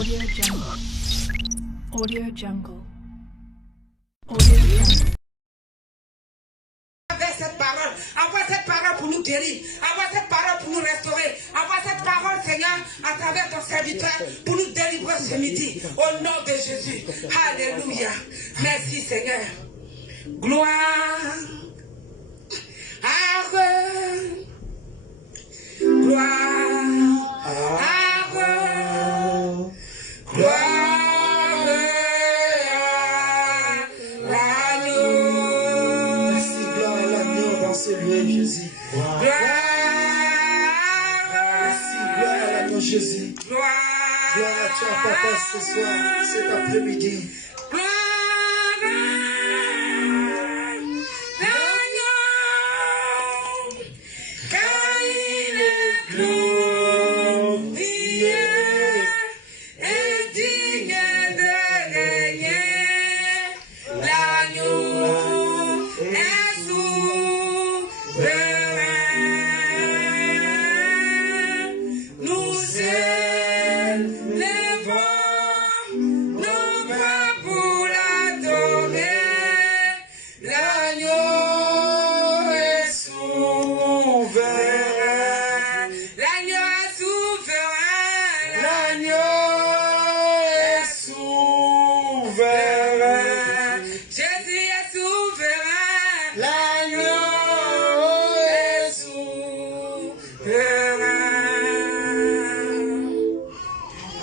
Audio Jungle. Audio Jungle. Audio Jungle. Avec cette parole, avoir cette parole pour nous guérir, avoir cette parole pour nous restaurer, avoir cette parole, Seigneur, à travers ton serviteur, pour nous délivrer ce midi, au nom de Jésus. Alléluia. Merci, Seigneur. Gloire. Gloire. Gloire. Merci, gloire à l'agneau dans ce lieu, Jésus. Merci, gloire à l'agneau, Jésus. Gloire à toi, Papa, ce soir, cet après-midi.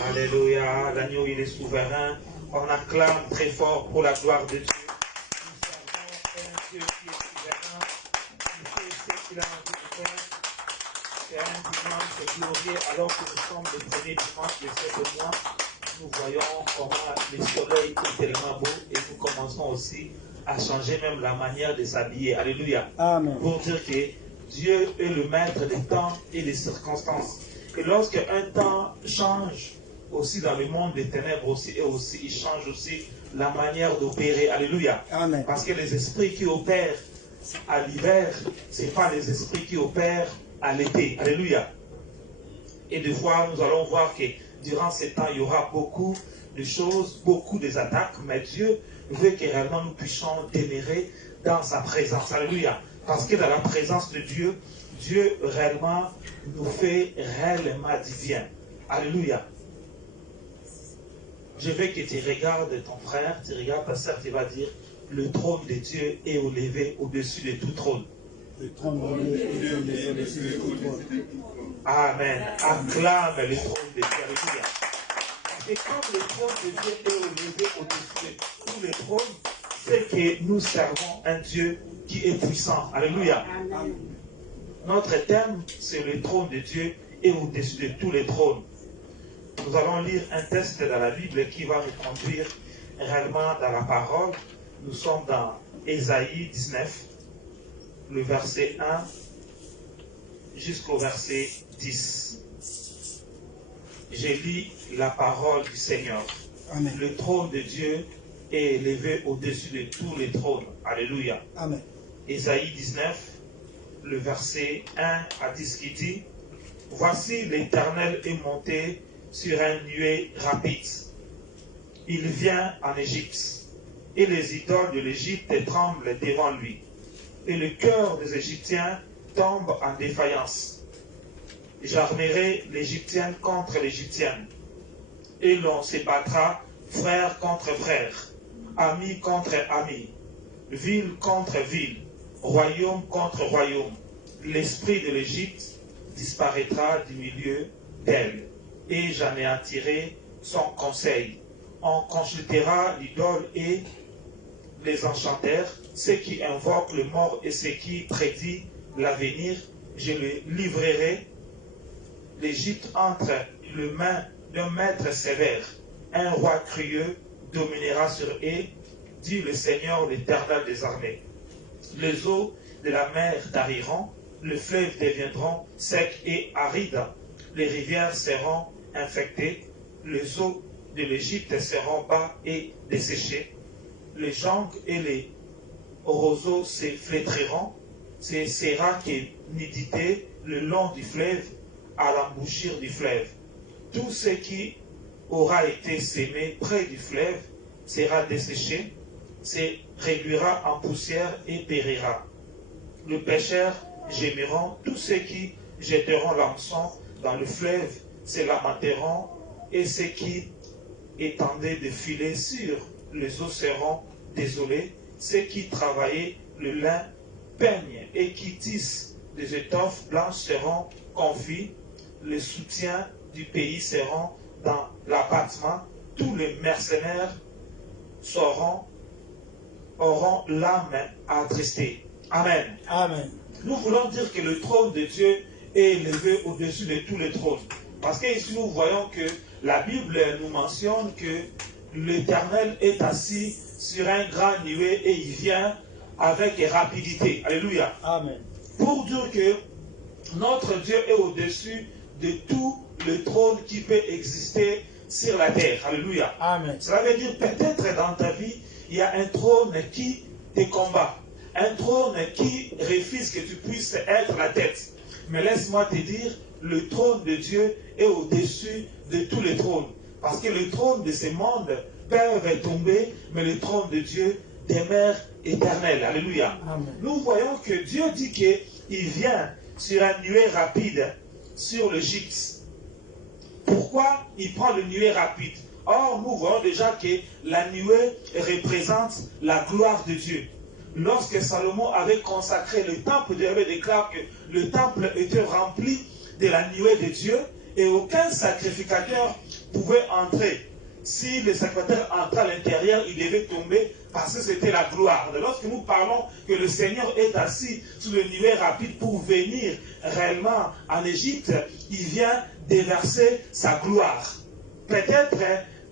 Alléluia, l'agneau il est souverain. On acclame très fort pour la gloire de Dieu. Nous servons un Dieu qui est souverain. Il fait ce qu'il a envie de faire. C'est un dimanche glorieux alors que nous sommes le premier dimanche de ce mois. Nous voyons comment le soleil est tellement beau et nous commençons aussi à changer même la manière de s'habiller. Alléluia. Amen. Pour dire que Dieu est le maître des temps et des circonstances. Et lorsque un temps change, aussi dans le monde des ténèbres aussi, et aussi il change aussi la manière d'opérer. Alléluia. Amen. Parce que les esprits qui opèrent à l'hiver, ce n'est pas les esprits qui opèrent à l'été. Alléluia. Et des fois, nous allons voir que durant ces temps, il y aura beaucoup de choses, beaucoup des attaques, mais Dieu veut que réellement nous puissions demeurer dans sa présence. Alléluia. Parce que dans la présence de Dieu, Dieu réellement nous fait réellement du bien. Alléluia. Je veux que tu regardes ton frère, tu regardes ta sœur, tu vas dire, le trône de Dieu est élevé au-dessus de tout trône. Le trône de Dieu est élevé au-dessus de tout trône. Amen. Acclame le trône de Dieu. Alléluia. Et comme le trône de Dieu est élevé au-dessus de tous les trônes, c'est que nous servons un Dieu qui est puissant. Alléluia. Amen. Notre thème, c'est le trône de Dieu est au-dessus de tous les trônes. Nous allons lire un texte dans la Bible qui va nous conduire réellement dans la parole. Nous sommes dans Ésaïe 19, le verset 1 jusqu'au verset 10. Je lis la parole du Seigneur. Amen. Le trône de Dieu est élevé au-dessus de tous les trônes. Alléluia. Amen. Ésaïe 19, le verset 1 à 10 qui dit: Voici l'Éternel est monté sur un nuée rapide. Il vient en Égypte, et les idoles de l'Égypte tremblent devant lui. Et le cœur des Égyptiens tombe en défaillance. J'armerai l'Égyptienne contre l'Égyptienne, et l'on se battra frère contre frère, ami contre ami, ville contre ville, royaume contre royaume. L'esprit de l'Égypte disparaîtra du milieu d'elle, et j'anéantirai son conseil. On consultera l'idole et les enchanteurs, ceux qui invoquent le mort et ceux qui prédisent l'avenir. Je le livrerai l'Égypte entre les mains d'un maître sévère. Un roi crueux dominera sur eux, dit le Seigneur, l'Éternel des armées. Les eaux de la mer tariront, les fleuves deviendront secs et arides, les rivières seront infectées, les eaux de l'Égypte seront bas et desséchées, les joncs et les roseaux se flétriront, ce sera que nudité le long du fleuve, à l'embouchure du fleuve. Tous ceux qui aura été sémé près du fleuve sera desséché, se réduira en poussière et périra. Le pêcheur gémiront, tous ceux qui jetteront l'hameçon dans le fleuve se lamenteront, et ceux qui étendaient des filets sur les eaux seront désolés. Ceux qui travaillaient le lin peignent et qui tissent des étoffes blanches seront confits. Les soutiens du pays seront dans l'abattement. Tous les mercenaires auront l'âme attristée. Amen. Amen. Nous voulons dire que le trône de Dieu est élevé au-dessus de tous les trônes. Parce que ici nous voyons que la Bible nous mentionne que l'Éternel est assis sur un grand nuée et il vient avec rapidité. Alléluia. Amen. Pour dire que notre Dieu est au-dessus de tout le trône qui peut exister sur la terre. Alléluia. Amen. Cela veut dire peut-être dans ta vie, il y a un trône qui te combat. Un trône qui refuse que tu puisses être la tête. Mais laisse-moi te dire, le trône de Dieu est au-dessus de tous les trônes. Parce que le trône de ce monde peuvent tomber, mais le trône de Dieu demeure éternel. Alléluia. Amen. Nous voyons que Dieu dit qu'il vient sur un nuée rapide sur l'Égypte. Pourquoi il prend le nuée rapide? Or, nous voyons déjà que la nuée représente la gloire de Dieu. Lorsque Salomon avait consacré le temple, Dieu déclare que le temple était rempli de la nuée de Dieu et aucun sacrificateur pouvait entrer. Si le sacrificateur entrait à l'intérieur, il devait tomber parce que c'était la gloire. Lorsque nous parlons que le Seigneur est assis sur le nuée rapide pour venir réellement en Égypte, il vient déverser sa gloire. Peut-être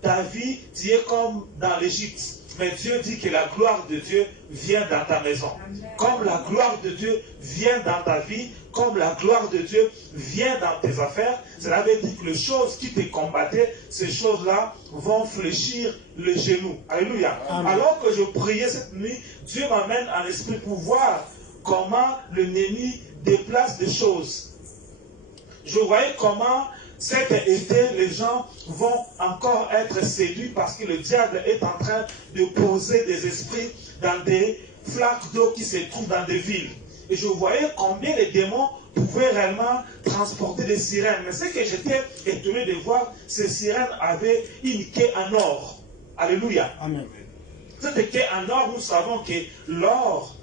ta vie, tu es comme dans l'Égypte. Mais Dieu dit que la gloire de Dieu vient dans ta maison. Comme la gloire de Dieu vient dans ta vie, comme la gloire de Dieu vient dans tes affaires, cela veut dire que les choses qui te combattaient, ces choses-là vont fléchir le genou. Alléluia. Amen. Alors que je priais cette nuit, Dieu m'amène en esprit pour voir comment l'ennemi déplace des choses. Je voyais comment cet été, les gens vont encore être séduits parce que le diable est en train de poser des esprits dans des flaques d'eau qui se trouvent dans des villes. Et je voyais combien les démons pouvaient réellement transporter des sirènes. Mais ce que j'étais étonné de voir, ces sirènes avaient une quai en or. Alléluia. Amen. Cette quai en or, nous savons que l'or,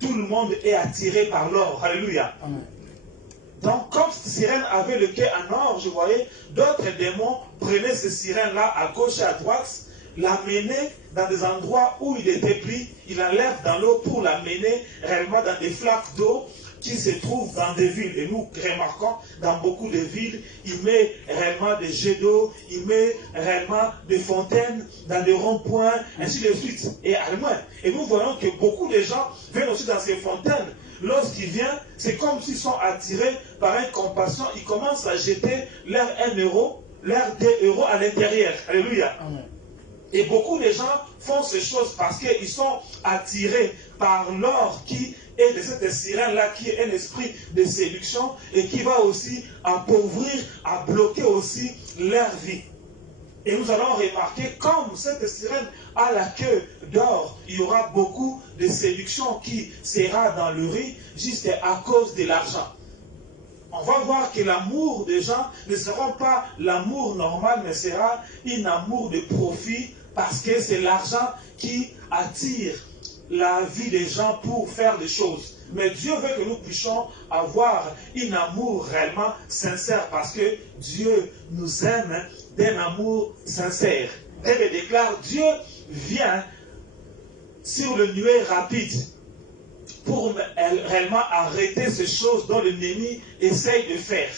tout le monde est attiré par l'or. Alléluia. Amen. Donc, comme cette sirène avait le quai en or, je voyais d'autres démons prenaient ces sirènes-là à gauche et à droite, l'amenaient dans des endroits où il était pris, il l'enlève dans l'eau pour l'amener réellement dans des flaques d'eau qui se trouvent dans des villes. Et nous remarquons dans beaucoup de villes, il met réellement des jets d'eau, il met réellement des fontaines dans des ronds-points, ainsi de suite. Et nous voyons que beaucoup de gens viennent aussi dans ces fontaines. Lorsqu'ils viennent, c'est comme s'ils sont attirés par une compassion. Ils commencent à jeter leur 1 euro, leur 2 euros à l'intérieur. Alléluia. Amen. Et beaucoup de gens font ces choses parce qu'ils sont attirés par l'or qui est de cette sirène-là, qui est un esprit de séduction et qui va aussi appauvrir, à bloquer aussi leur vie. Et nous allons remarquer comme cette sirène a la queue d'or, il y aura beaucoup de séduction qui sera dans le riz juste à cause de l'argent. On va voir que l'amour des gens ne sera pas l'amour normal, mais sera un amour de profit parce que c'est l'argent qui attire la vie des gens pour faire des choses. Mais Dieu veut que nous puissions avoir un amour réellement sincère parce que Dieu nous aime d'un amour sincère. Elle déclare, Dieu vient sur le nuée rapide pour réellement arrêter ces choses dont l'ennemi essaye de faire.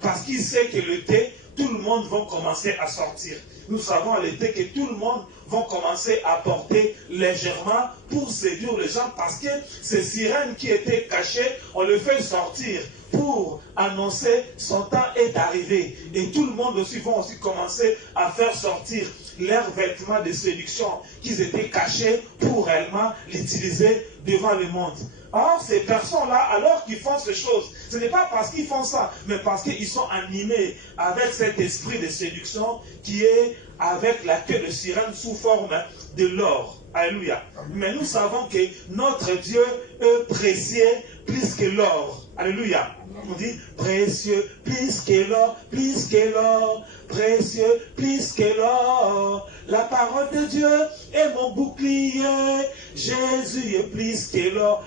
Parce qu'il sait que l'été, tout le monde va commencer à sortir. Nous savons à l'été que tout le monde va commencer à porter légèrement pour séduire les gens parce que ces sirènes qui étaient cachées, on les fait sortir pour annoncer son temps est arrivé. Et tout le monde aussi va aussi commencer à faire sortir leurs vêtements de séduction qu'ils étaient cachés pour réellement l'utiliser devant le monde. Or, ces personnes-là, alors qu'ils font ces choses, ce n'est pas parce qu'ils font ça, mais parce qu'ils sont animés avec cet esprit de séduction qui est avec la queue de sirène sous forme de l'or. Alléluia. Mais nous savons que notre Dieu est précieux plus que l'or. Alléluia. On dit précieux plus que l'or, précieux plus que l'or. La parole de Dieu est mon bouclier. Jésus est plus que l'or,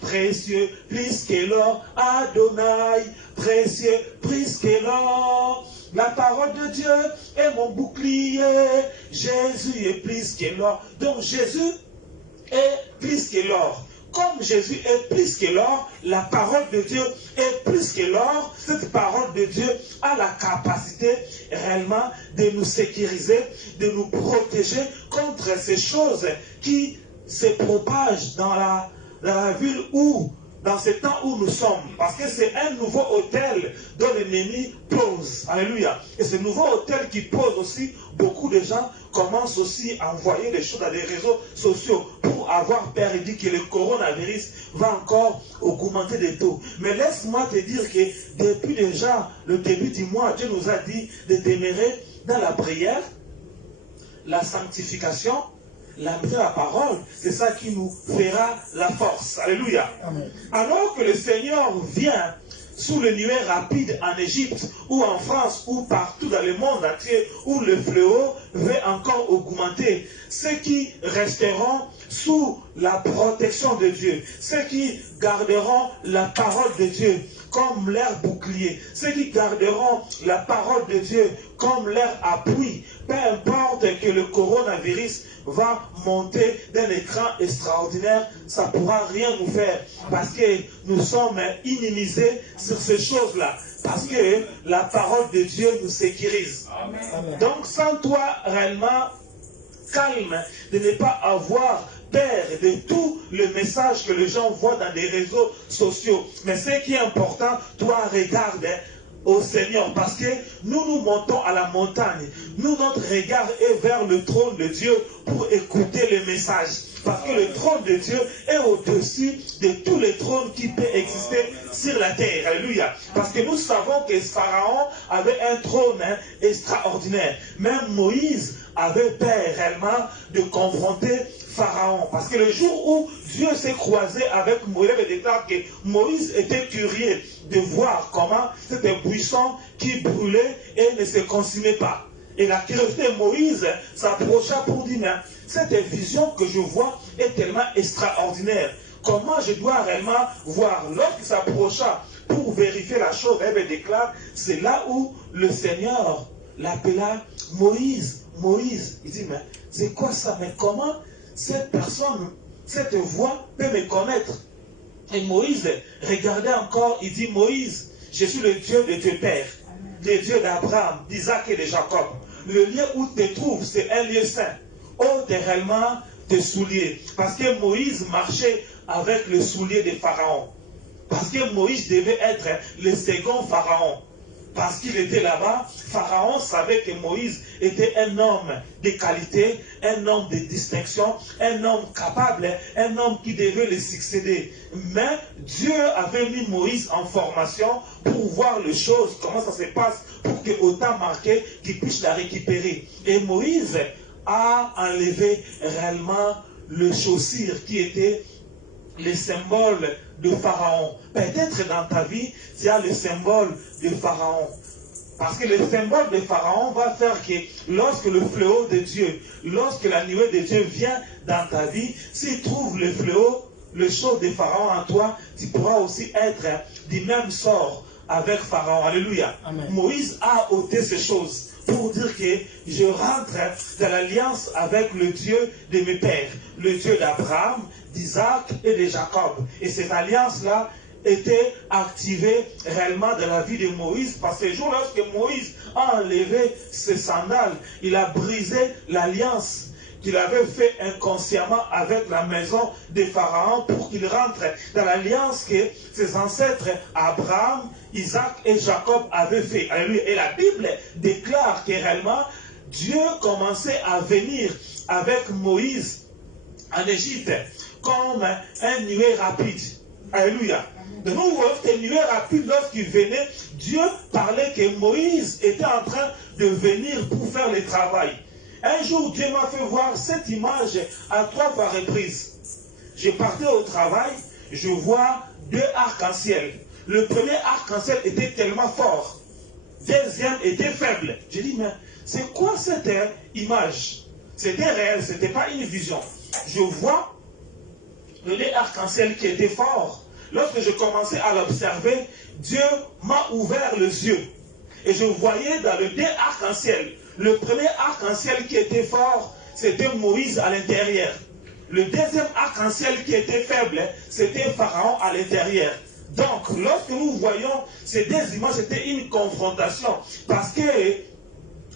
précieux plus que l'or. Adonai, précieux plus que l'or. La parole de Dieu est mon bouclier. Jésus est plus que l'or. Donc Jésus est plus que l'or. Comme Jésus est plus que l'or, la parole de Dieu est plus que l'or. Cette parole de Dieu a la capacité réellement de nous sécuriser, de nous protéger contre ces choses qui se propagent dans la ville ou dans ce temps où nous sommes. Parce que c'est un nouveau autel dont l'ennemi pose. Alléluia. Et ce nouveau autel qui pose aussi, beaucoup de gens commencent aussi à envoyer des choses dans les réseaux sociaux pour avoir peur et dire que le coronavirus va encore augmenter des taux. Mais laisse-moi te dire que depuis déjà le début du mois, Dieu nous a dit de demeurer dans la prière, la sanctification, la parole, c'est ça qui nous fera la force. Alléluia. Amen. Alors que le Seigneur vient sous le nuée rapide en Égypte, ou en France, ou partout dans le monde entier, où le fléau veut encore augmenter, ceux qui resteront sous la protection de Dieu, ceux qui garderont la parole de Dieu comme leur bouclier, ceux qui garderont la parole de Dieu comme leur appui, peu importe que le coronavirus va monter d'un écran extraordinaire, ça ne pourra rien nous faire parce que nous sommes immunisés sur ces choses-là, parce que la parole de Dieu nous sécurise. Amen. Donc sans toi réellement calme, de ne pas avoir peur de tout le message que les gens voient dans des réseaux sociaux. Mais ce qui est important, toi regarde au Seigneur, parce que nous montons à la montagne. Nous, notre regard est vers le trône de Dieu pour écouter le message. Parce que le trône de Dieu est au-dessus de tous les trônes qui peuvent exister sur la terre. Alléluia. Parce que nous savons que Pharaon avait un trône extraordinaire. Même Moïse avait peur réellement de confronter Pharaon. Parce que le jour où Dieu s'est croisé avec Moïse, il déclare que Moïse était curieux de voir comment c'était buisson qui brûlait et ne se consumait pas. Et la curiosité de Moïse s'approcha pour dire, mais cette vision que je vois est tellement extraordinaire. Comment je dois réellement voir? Lorsqu'il s'approcha pour vérifier la chose, il déclare, c'est là où le Seigneur l'appela Moïse. Moïse, il dit, mais c'est quoi ça? Mais comment cette personne, cette voix peut me connaître? Et Moïse regardait encore, il dit, Moïse, je suis le Dieu de tes pères, le Dieu d'Abraham, d'Isaac et de Jacob. Le lieu où tu te trouves, c'est un lieu saint. Ôte réellement tes souliers. Parce que Moïse marchait avec le soulier de Pharaon. Parce que Moïse devait être le second Pharaon. Parce qu'il était là-bas, Pharaon savait que Moïse était un homme de qualité, un homme de distinction, un homme capable, un homme qui devait le succéder. Mais Dieu avait mis Moïse en formation pour voir les choses, comment ça se passe, pour qu'au temps marqué, qu'il puisse la récupérer. Et Moïse a enlevé réellement le chaussure qui était le symbole de Pharaon. Peut-être dans ta vie, tu as le symbole de Pharaon. Parce que le symbole de Pharaon va faire que lorsque le fléau de Dieu, lorsque la nuée de Dieu vient dans ta vie, s'il trouve le fléau, le sceau de Pharaon en toi, tu pourras aussi être du même sort avec Pharaon. Alléluia. Amen. Moïse a ôté ces choses pour dire que je rentre dans l'alliance avec le Dieu de mes pères, le Dieu d'Abraham, d'Isaac et de Jacob. Et cette alliance-là était activée réellement dans la vie de Moïse, parce que le jour lorsque Moïse a enlevé ses sandales, il a brisé l'alliance qu'il avait fait inconsciemment avec la maison de Pharaon pour qu'il rentre dans l'alliance que ses ancêtres Abraham, Isaac et Jacob avaient fait. Et la Bible déclare que réellement Dieu commençait à venir avec Moïse en Égypte comme un nuée rapide. Alléluia. Donc nous voyons cette nuée rapide lorsqu'il venait, Dieu parlait que Moïse était en train de venir pour faire le travail. Un jour, Dieu m'a fait voir cette image à 3 fois reprises. Je partais au travail, je vois 2 arcs-en-ciel. Le premier arc-en-ciel était tellement fort. Deuxième était faible. J'ai dit, mais c'est quoi cette image? C'était réel, ce n'était pas une vision. Je vois le nez arc-en-ciel qui était fort. Lorsque je commençais à l'observer, Dieu m'a ouvert les yeux. Et je voyais dans le nez arc-en-ciel, le premier arc-en-ciel qui était fort, c'était Moïse à l'intérieur. Le deuxième arc-en-ciel qui était faible, c'était Pharaon à l'intérieur. Donc, lorsque nous voyons ces 2 images, c'était une confrontation. Parce que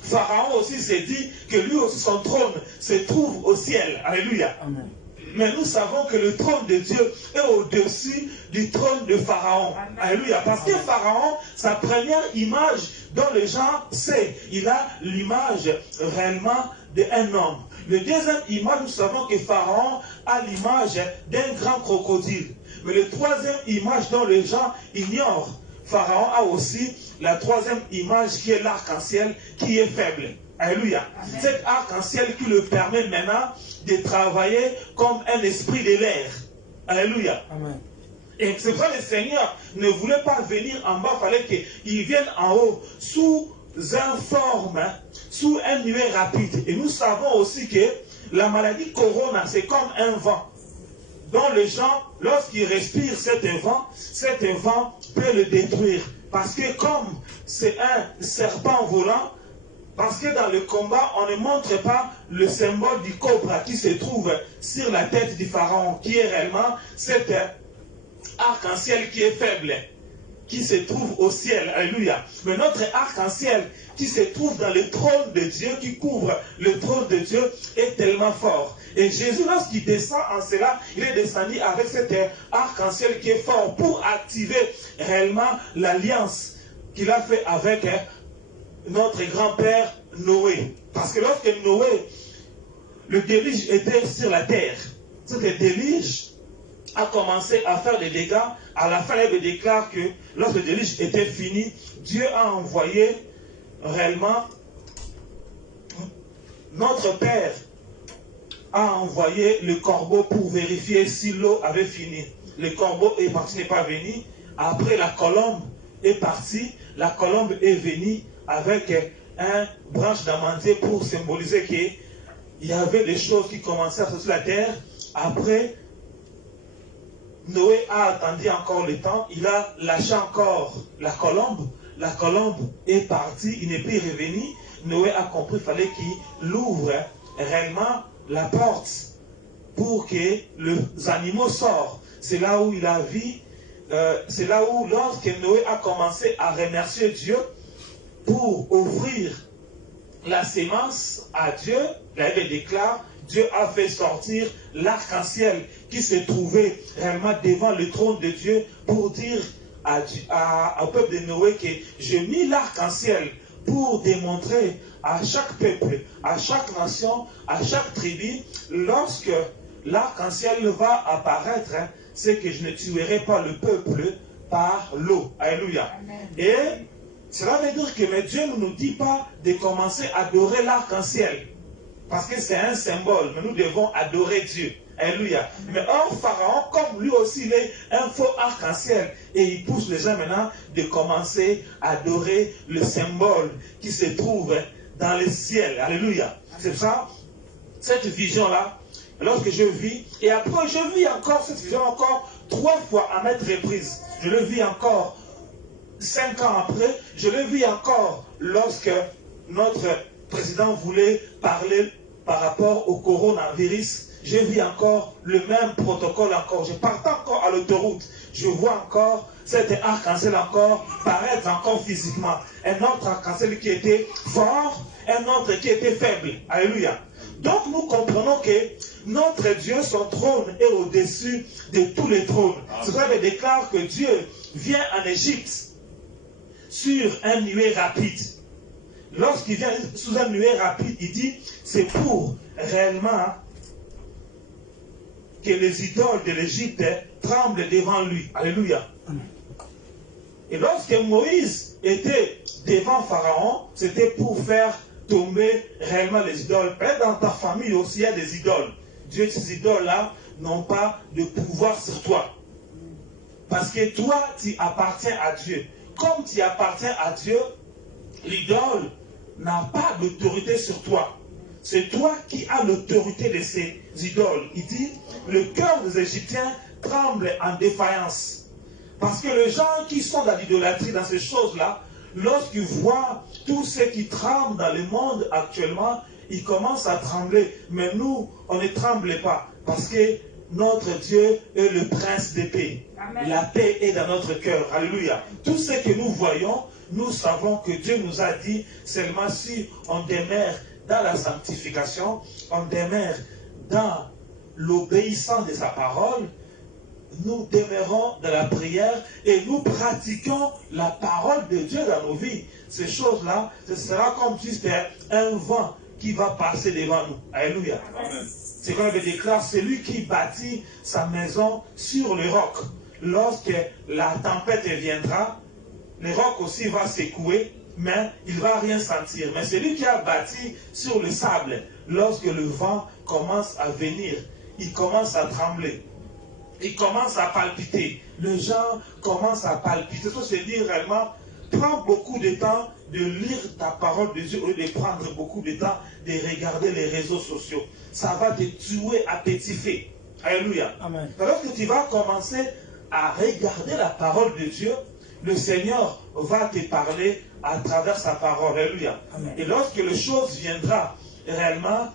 Pharaon aussi s'est dit que lui aussi, son trône se trouve au ciel. Alléluia. Amen. Mais nous savons que le trône de Dieu est au-dessus du trône de Pharaon. Amen. Alléluia. Parce que Pharaon, sa première image dont les gens savent, il a l'image réellement d'un homme. Le deuxième image, nous savons que Pharaon a l'image d'un grand crocodile. Mais le troisième image dont les gens ignorent, Pharaon a aussi la troisième image qui est l'arc-en-ciel qui est faible. Alléluia. Amen. Cet arc-en-ciel qui le permet maintenant de travailler comme un esprit de l'air. Alléluia. Amen. Et c'est pourquoi le Seigneur ne voulait pas venir en bas, il fallait qu'il vienne en haut sous une forme, sous un nuée rapide. Et nous savons aussi que la maladie corona, c'est comme un vent. dont les gens, lorsqu'ils respirent cet vent peut le détruire. Parce que comme c'est un serpent volant, parce que dans le combat, on ne montre pas le symbole du cobra qui se trouve sur la tête du pharaon, qui est réellement cet arc-en-ciel qui est faible, qui se trouve au ciel. Alléluia. Mais notre arc-en-ciel qui se trouve dans le trône de Dieu, qui couvre le trône de Dieu, est tellement fort. Et Jésus, lorsqu'il descend en cela, il est descendu avec cet arc-en-ciel qui est fort pour activer réellement l'alliance qu'il a fait avec notre grand-père Noé. Parce que lorsque Noé, le déluge était sur la terre, ce déluge a commencé à faire des dégâts. À la fin, il déclare que lorsque le déluge était fini, Dieu a envoyé réellement, notre Père a envoyé le corbeau pour vérifier si l'eau avait fini. Le corbeau est parti, n'est pas venu. Après, la colombe est partie. La colombe est venue avec un branche d'amandier pour symboliser qu'il y avait des choses qui commençaient à sortir sur la terre. Après, Noé a attendu encore le temps. Il a lâché encore la colombe. La colombe est partie. Il n'est plus revenu. Noé a compris qu'il fallait qu'il ouvre réellement la porte pour que les animaux sortent. C'est là où il a vu, c'est là où lorsque Noé a commencé à remercier Dieu pour offrir la sémence à Dieu, la Bible déclare, Dieu a fait sortir l'arc-en-ciel qui se trouvait réellement devant le trône de Dieu pour dire au peuple de Noé que j'ai mis l'arc-en-ciel pour démontrer à chaque peuple, à chaque nation, à chaque tribu, lorsque l'arc-en-ciel va apparaître, c'est que je ne tuerai pas le peuple par l'eau. Alléluia. Amen. Et cela veut dire que mais Dieu ne nous dit pas de commencer à adorer l'arc-en-ciel. Parce que c'est un symbole, mais nous devons adorer Dieu. Alléluia. Mais or, Pharaon, comme lui aussi, il est un faux arc-en-ciel. Et il pousse les gens maintenant de commencer à adorer le symbole qui se trouve dans le ciel. Alléluia. C'est ça, cette vision-là, lorsque je vis, et après je vis encore cette vision encore 3 fois à maintes reprises. Je le vis encore 5 ans après. Je le vis encore lorsque notre président voulait parler par rapport au coronavirus. Je vis encore le même protocole encore. Je partais encore à l'autoroute. Je vois encore cet arc-en-ciel encore paraître encore physiquement. Un autre arc-en-ciel qui était fort, un autre qui était faible. Alléluia. Donc nous comprenons que notre Dieu, son trône est au-dessus de tous les trônes. C'est pour ça qu'il déclare que Dieu vient en Égypte sur un nuée rapide. Lorsqu'il vient sous un nuée rapide, il dit c'est pour réellement que les idoles de l'Égypte tremblent devant lui. Alléluia. Et lorsque Moïse était devant Pharaon, c'était pour faire tomber réellement les idoles. Peut-être dans ta famille aussi, il y a des idoles. Dieu, ces idoles-là n'ont pas de pouvoir sur toi. Parce que toi, tu appartiens à Dieu. Comme tu appartiens à Dieu, l'idole n'a pas d'autorité sur toi. C'est toi qui as l'autorité de ces idoles. Il dit, le cœur des Égyptiens tremble en défaillance. Parce que les gens qui sont dans l'idolâtrie, dans ces choses-là, lorsqu'ils voient tout ce qui tremble dans le monde actuellement, ils commencent à trembler. Mais nous, on ne tremble pas. Parce que notre Dieu est le prince de paix. Amen. La paix est dans notre cœur. Alléluia. Tout ce que nous voyons, nous savons que Dieu nous a dit seulement si on demeure dans la sanctification, on demeure dans l'obéissance de sa parole, nous demeurons dans la prière et nous pratiquons la parole de Dieu dans nos vies. Ces choses-là, ce sera comme si c'était un vent qui va passer devant nous. Alléluia. Amen. C'est comme il déclare, celui qui bâtit sa maison sur le roc. Lorsque la tempête viendra, le roc aussi va secouer, mais il ne va rien sentir. Mais celui qui a bâti sur le sable, lorsque le vent commence à venir, il commence à trembler. Il commence à palpiter. Les gens commencent à palpiter. Ça se dit réellement, prends beaucoup de temps de lire ta parole de Dieu au lieu de prendre beaucoup de temps de regarder les réseaux sociaux. Ça va te tuer à petit feu. Alléluia. Amen. Lorsque tu vas commencer à regarder la parole de Dieu, le Seigneur va te parler à travers sa parole. Alléluia. Amen. Et lorsque les choses viendront réellement,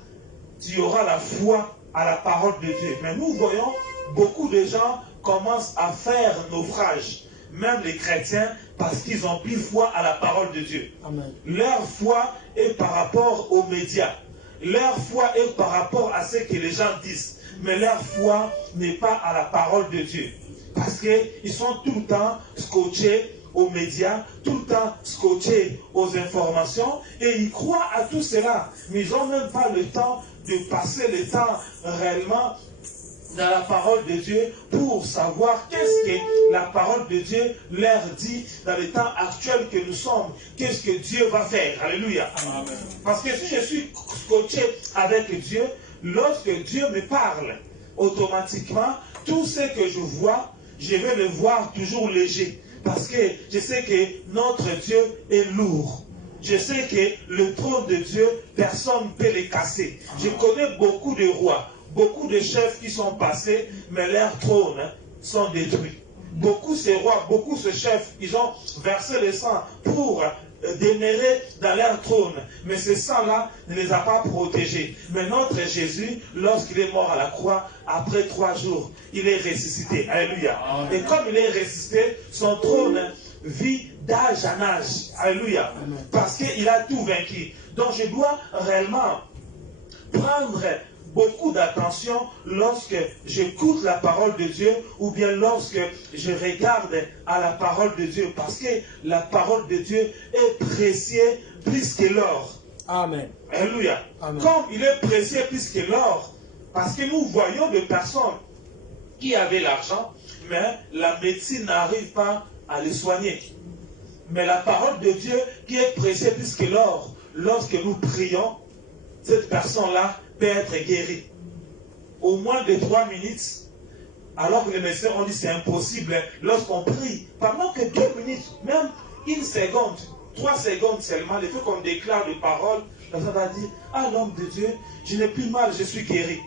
tu auras la foi à la parole de Dieu. Mais nous voyons, beaucoup de gens commencent à faire naufrage, même les chrétiens, parce qu'ils ont plus foi à la parole de Dieu. Amen. Leur foi est par rapport aux médias. Leur foi est par rapport à ce que les gens disent. Mais leur foi n'est pas à la parole de Dieu. Parce qu'ils sont tout le temps scotchés aux médias, tout le temps scotchés aux informations, et ils croient à tout cela. Mais ils n'ont même pas le temps de passer le temps réellement dans la parole de Dieu pour savoir qu'est-ce que la parole de Dieu leur dit dans le temps actuel que nous sommes. Qu'est-ce que Dieu va faire. Alléluia. Amen. Parce que si je suis scotché avec Dieu, lorsque Dieu me parle, automatiquement, tout ce que je vois, je vais le voir toujours léger. Parce que je sais que notre Dieu est lourd. Je sais que le trône de Dieu, personne ne peut le casser. Je connais beaucoup de rois, beaucoup de chefs qui sont passés, mais leurs trônes sont détruits. Beaucoup ces rois, beaucoup ces chefs, ils ont versé le sang pour demeurer dans leur trône. Mais ce sang-là ne les a pas protégés. Mais notre Jésus, lorsqu'il est mort à la croix, après 3 jours, il est ressuscité. Alléluia. Amen. Et comme il est ressuscité, son trône vit d'âge en âge. Alléluia. Amen. Parce qu'il a tout vaincu. Donc je dois réellement prendre beaucoup d'attention lorsque j'écoute la parole de Dieu ou bien lorsque je regarde à la parole de Dieu, parce que la parole de Dieu est précieuse plus que l'or. Amen. Alléluia. Amen. Comme il est précieux plus que l'or, parce que nous voyons des personnes qui avaient l'argent, mais la médecine n'arrive pas à les soigner. Mais la parole de Dieu qui est précieuse plus que l'or, lorsque nous prions, cette personne-là peut être guérie. Au moins de 3 minutes, alors que les médecins ont dit c'est impossible, lorsqu'on prie, pendant que 2 minutes, même 1 seconde, 3 secondes seulement, le fait qu'on déclare des paroles, la personne va dire, ah l'homme de Dieu, je n'ai plus mal, je suis guéri.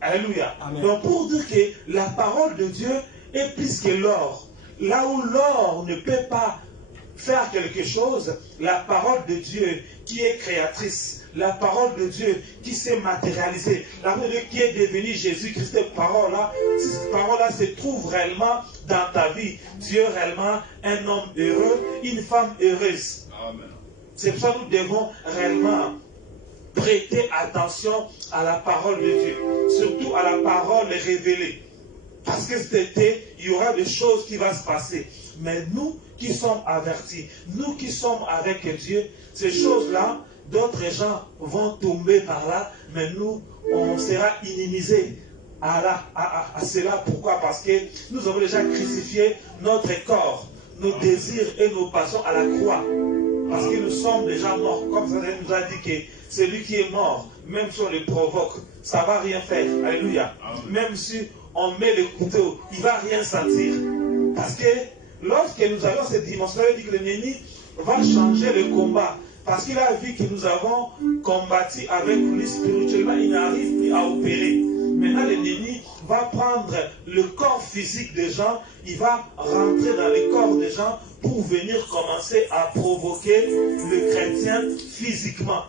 Alléluia. Amen. Donc pour dire que la parole de Dieu est plus que l'or. Là où l'or ne peut pas faire quelque chose, la parole de Dieu qui est créatrice, la parole de Dieu qui s'est matérialisée, la parole de Dieu qui est devenue Jésus-Christ, cette parole-là, si cette parole-là se trouve réellement dans ta vie, tu es réellement un homme heureux, une femme heureuse. Amen. C'est pour ça que nous devons réellement prêter attention à la parole de Dieu, surtout à la parole révélée. Parce que cet été, il y aura des choses qui vont se passer. Mais nous qui sommes avertis, nous qui sommes avec Dieu, ces choses-là, d'autres gens vont tomber par là, mais nous, on sera inimisés à cela. Pourquoi? Parce que nous avons déjà crucifié notre corps, nos désirs et nos passions à la croix. Parce que nous sommes déjà morts. Comme ça nous a dit que celui qui est mort, même si on le provoque, ça ne va rien faire. Alléluia. Même si on met le couteau, il ne va rien sentir. Parce que lorsque nous avons cette dimension, il dit que l'ennemi va changer le combat. Parce qu'il a vu que nous avons combattu avec lui spirituellement, il n'arrive plus à opérer. Maintenant, l'ennemi va prendre le corps physique des gens, il va rentrer dans les corps des gens pour venir commencer à provoquer le chrétien physiquement.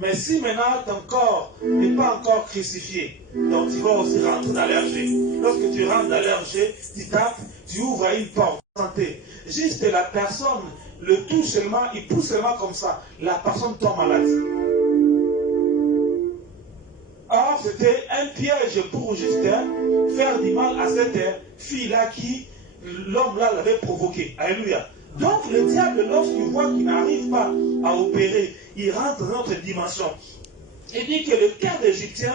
Mais si maintenant ton corps n'est pas encore crucifié, donc tu vas aussi rentrer dans l'RG. Lorsque tu rentres dans l'RG, tu tapes, tu ouvres une porte de santé. Juste la personne le touche seulement, il pousse seulement comme ça, la personne tombe malade. Or, c'était un piège pour juste faire du mal à cette fille-là qui, l'homme-là l'avait provoqué. Alléluia. Donc, le diable, lorsqu'il voit qu'il n'arrive pas à opérer, il rentre dans notre dimension. Il dit que le cœur d'Égyptien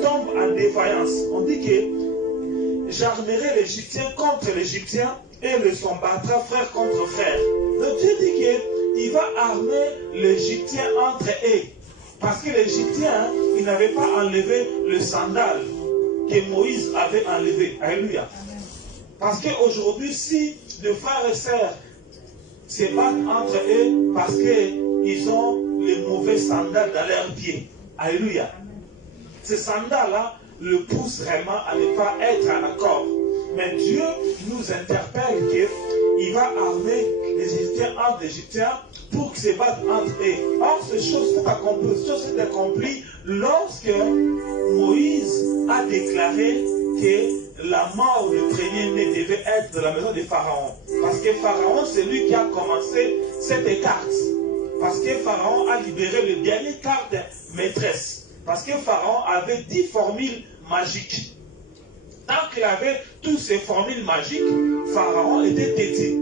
tombe en défaillance. On dit que j'armerai l'Égyptien contre l'Égyptien et le son battra frère contre frère. Donc Dieu dit qu'il va armer l'Égyptien entre eux. Parce que l'Égyptien, il n'avait pas enlevé le sandal que Moïse avait enlevé. Alléluia. Parce qu'aujourd'hui, si les frères et sœurs se battent entre eux parce qu'ils ont les mauvais sandales dans leurs pieds. Alléluia. Ces sandales-là le poussent réellement à ne pas être en accord. Mais Dieu nous interpelle qu'il va armer les Égyptiens entre les Égyptiens pour qu'ils se battent entre eux. Or, ces choses sont accomplies lorsque Moïse a déclaré que la mort du premier-né devait être de la maison de Pharaon. Parce que Pharaon, c'est lui qui a commencé cette carte. Parce que Pharaon a libéré le dernier carte maîtresse. Parce que Pharaon avait 10 formules magiques. Tant qu'il avait toutes ces formules magiques, Pharaon était têtu.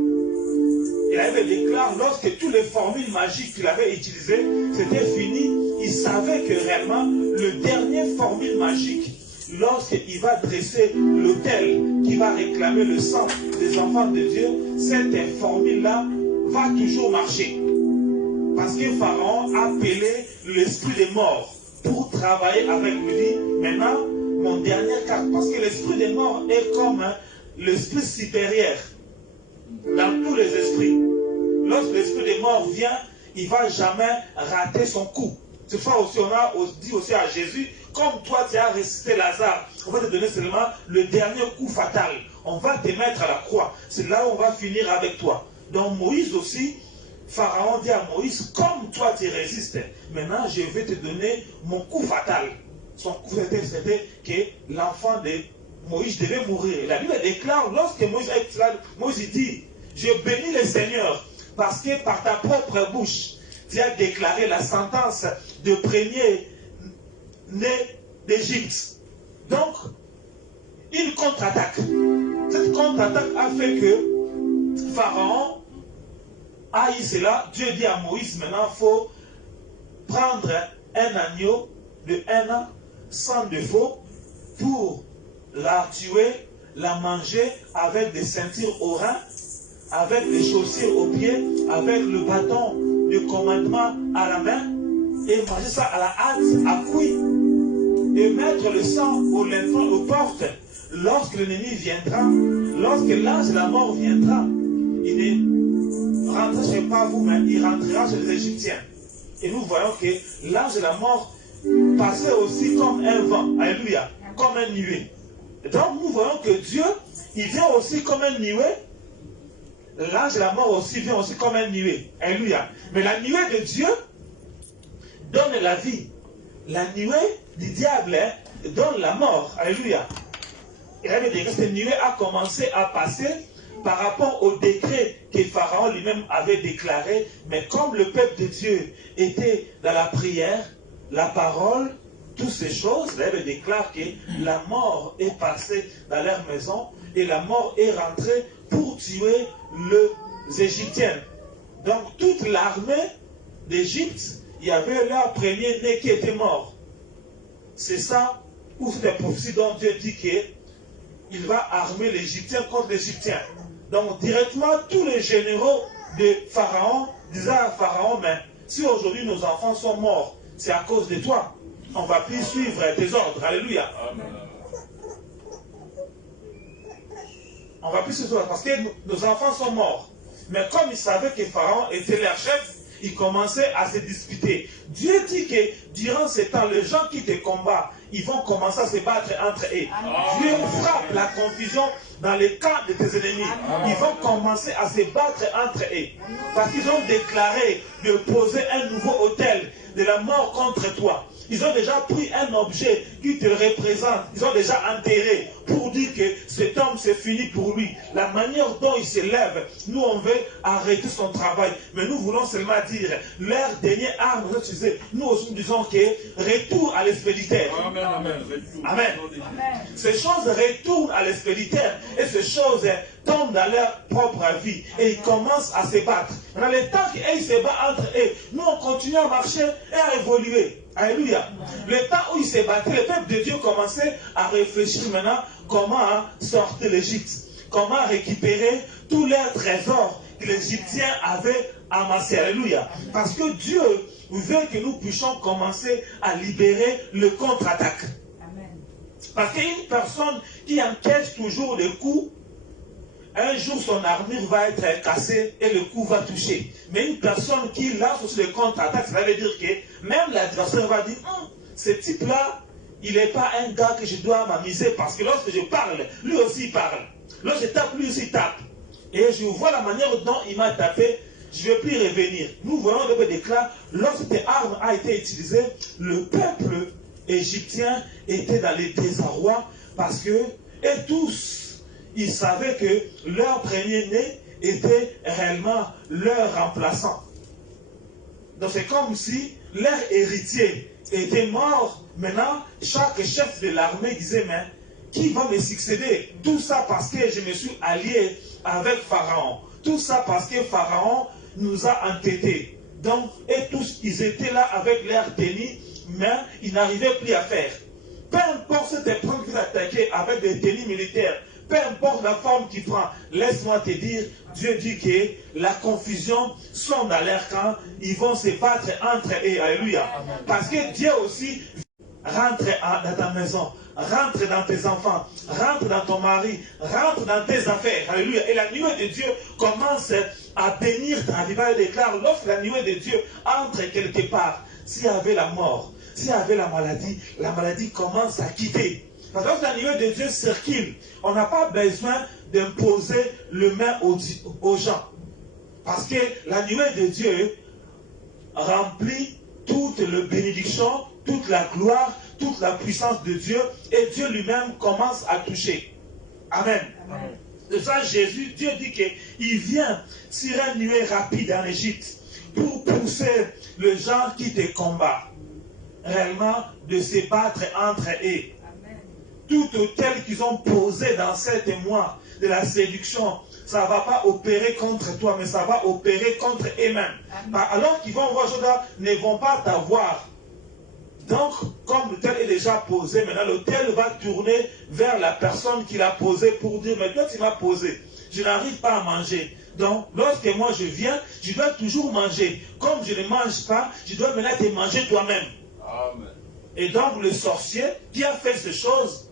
Il avait déclaré, lorsque toutes les formules magiques qu'il avait utilisées, c'était fini, il savait que réellement, le dernier formule magique, lorsqu'il va dresser l'autel qui va réclamer le sang des enfants de Dieu, cette formule-là va toujours marcher. Parce que Pharaon a appelé l'esprit des morts pour travailler avec lui. Maintenant, mon dernier carte, parce que l'esprit des morts est comme l'esprit supérieur dans tous les esprits. Lorsque l'esprit des morts vient, il ne va jamais rater son coup. C'est ça aussi, on a dit aussi à Jésus, comme toi tu as ressuscité Lazare, on va te donner seulement le dernier coup fatal. On va te mettre à la croix. C'est là où on va finir avec toi. Donc Moïse aussi, Pharaon dit à Moïse, comme toi tu résistes, maintenant je vais te donner mon coup fatal. Son coup fatal, c'était que l'enfant de Moïse devait mourir. La Bible déclare, lorsque Moïse dit, je bénis le Seigneur, parce que par ta propre bouche, tu as déclaré la sentence de premier-né d'Égypte. Donc, une contre-attaque. Cette contre-attaque a fait que Pharaon a eu cela. Dieu dit à Moïse, maintenant, il faut prendre un agneau de 1 an sans défaut pour la tuer, la manger avec des ceintures aux reins, avec des chaussures aux pieds, avec le bâton de commandement à la main, et manger ça à la hâte, à cuit, et mettre le sang au linteau, aux portes. Lorsque l'ennemi viendra, lorsque l'âge de la mort viendra, il ne rentrera chez pas vous, mais il rentrera chez les Égyptiens. Et nous voyons que l'âge de la mort passait aussi comme un vent, alléluia, comme un nuée. Et donc nous voyons que Dieu, il vient aussi comme un nuée. L'âge de la mort aussi vient aussi comme un nuée. Alléluia. Mais la nuée de Dieu donne la vie. La nuée du diable donne la mort. Alléluia. Et la Bible dit que cette nuée a commencé à passer par rapport au décret que Pharaon lui-même avait déclaré. Mais comme le peuple de Dieu était dans la prière, la parole, toutes ces choses, la Bible déclare que la mort est passée dans leur maison et la mort est rentrée pour tuer les Égyptiens. Donc toute l'armée d'Égypte, il y avait leur premier-né qui était mort. C'est ça ou c'est des prophéties dont Dieu dit qu'il va armer l'Égyptien contre l'Égyptien. Donc directement, tous les généraux de Pharaon disaient à Pharaon, mais si aujourd'hui nos enfants sont morts, c'est à cause de toi. On ne va plus suivre tes ordres. Alléluia. Amen. On va plus suivre parce que nos enfants sont morts. Mais comme ils savaient que Pharaon était leur chef, ils commençaient à se disputer. Dieu dit que durant ces temps, les gens qui te combattent, ils vont commencer à se battre entre eux. Dieu frappe la confusion dans les camps de tes ennemis. Ils vont commencer à se battre entre eux. Parce qu'ils ont déclaré de poser un nouveau autel de la mort contre toi. Ils ont déjà pris un objet qui te représente. Ils ont déjà enterré pour dire que cet homme, c'est fini pour lui. La manière dont il se lève, nous, on veut arrêter son travail. Mais nous voulons seulement dire, leur dernière arme, nous aussi nous disons que retour à l'expéditeur. Amen, amen. Amen. Ces choses retournent à l'expéditeur et ces choses tombent dans leur propre vie et ils commencent à se battre. Dans le temps qu'ils se battent entre eux, nous, on continue à marcher et à évoluer. Alléluia. Le temps où ils se battaient, le peuple de Dieu commençait à réfléchir maintenant comment sortir l'Égypte, comment récupérer tous leurs trésors que les Égyptiens avaient amassés. Alléluia. Parce que Dieu veut que nous puissions commencer à libérer le contre-attaque. Parce qu'une personne qui encaisse toujours des coups, un jour son armure va être cassée et le coup va toucher. Mais une personne qui lance aussi le contre-attaque, ça veut dire que même l'adversaire va dire, ce type-là, il n'est pas un gars que je dois m'amuser parce que lorsque je parle, lui aussi parle. Lorsque je tape, lui aussi tape. Et je vois la manière dont il m'a tapé, je ne vais plus revenir. Nous voyons le déclare, lorsque cette arme a été utilisée, le peuple égyptien était dans les désarrois parce que, et tous, ils savaient que leur premier-né était réellement leur remplaçant. Donc c'est comme si leur héritier était mort. Maintenant, chaque chef de l'armée disait, mais qui va me succéder? Tout ça parce que je me suis allié avec Pharaon. Tout ça parce que Pharaon nous a entêtés. Donc, et tous, ils étaient là avec leur tenue, mais ils n'arrivaient plus à faire. Peu importe cette épreuve qu'ils attaquaient avec des tenues militaires, peu importe la forme qu'il prend, laisse-moi te dire, Dieu dit que la confusion sont dans leur camp, ils vont se battre entre eux. Alléluia. Parce que Dieu aussi rentre dans ta maison, rentre dans tes enfants, rentre dans ton mari, rentre dans tes affaires. Alléluia. Et la nuée de Dieu commence à bénir ta vie. Il déclare, lorsque la nuée de Dieu entre quelque part, s'il y avait la mort, s'il y avait la maladie commence à quitter. Parce que lorsque la nuée de Dieu circule, on n'a pas besoin d'imposer le main aux gens. Parce que la nuée de Dieu remplit toute la bénédiction, toute la gloire, toute la puissance de Dieu, et Dieu lui-même commence à toucher. Amen. Amen. De ça, Jésus, Dieu dit qu'il vient sur une nuée rapide en Égypte pour pousser les gens qui te combattent réellement de se battre entre eux. Tout autel qu'ils ont posé dans 7 mois de la séduction, ça ne va pas opérer contre toi, mais ça va opérer contre eux-mêmes. Alors qu'ils vont voir, ne vont pas t'avoir. Donc, comme l'autel est déjà posé, maintenant l'autel va tourner vers la personne qui l'a posé pour dire, mais toi tu m'as posé, je n'arrive pas à manger. Donc, lorsque moi je viens, je dois toujours manger. Comme je ne mange pas, je dois maintenant te manger toi-même. Amen. Et donc le sorcier qui a fait ces choses,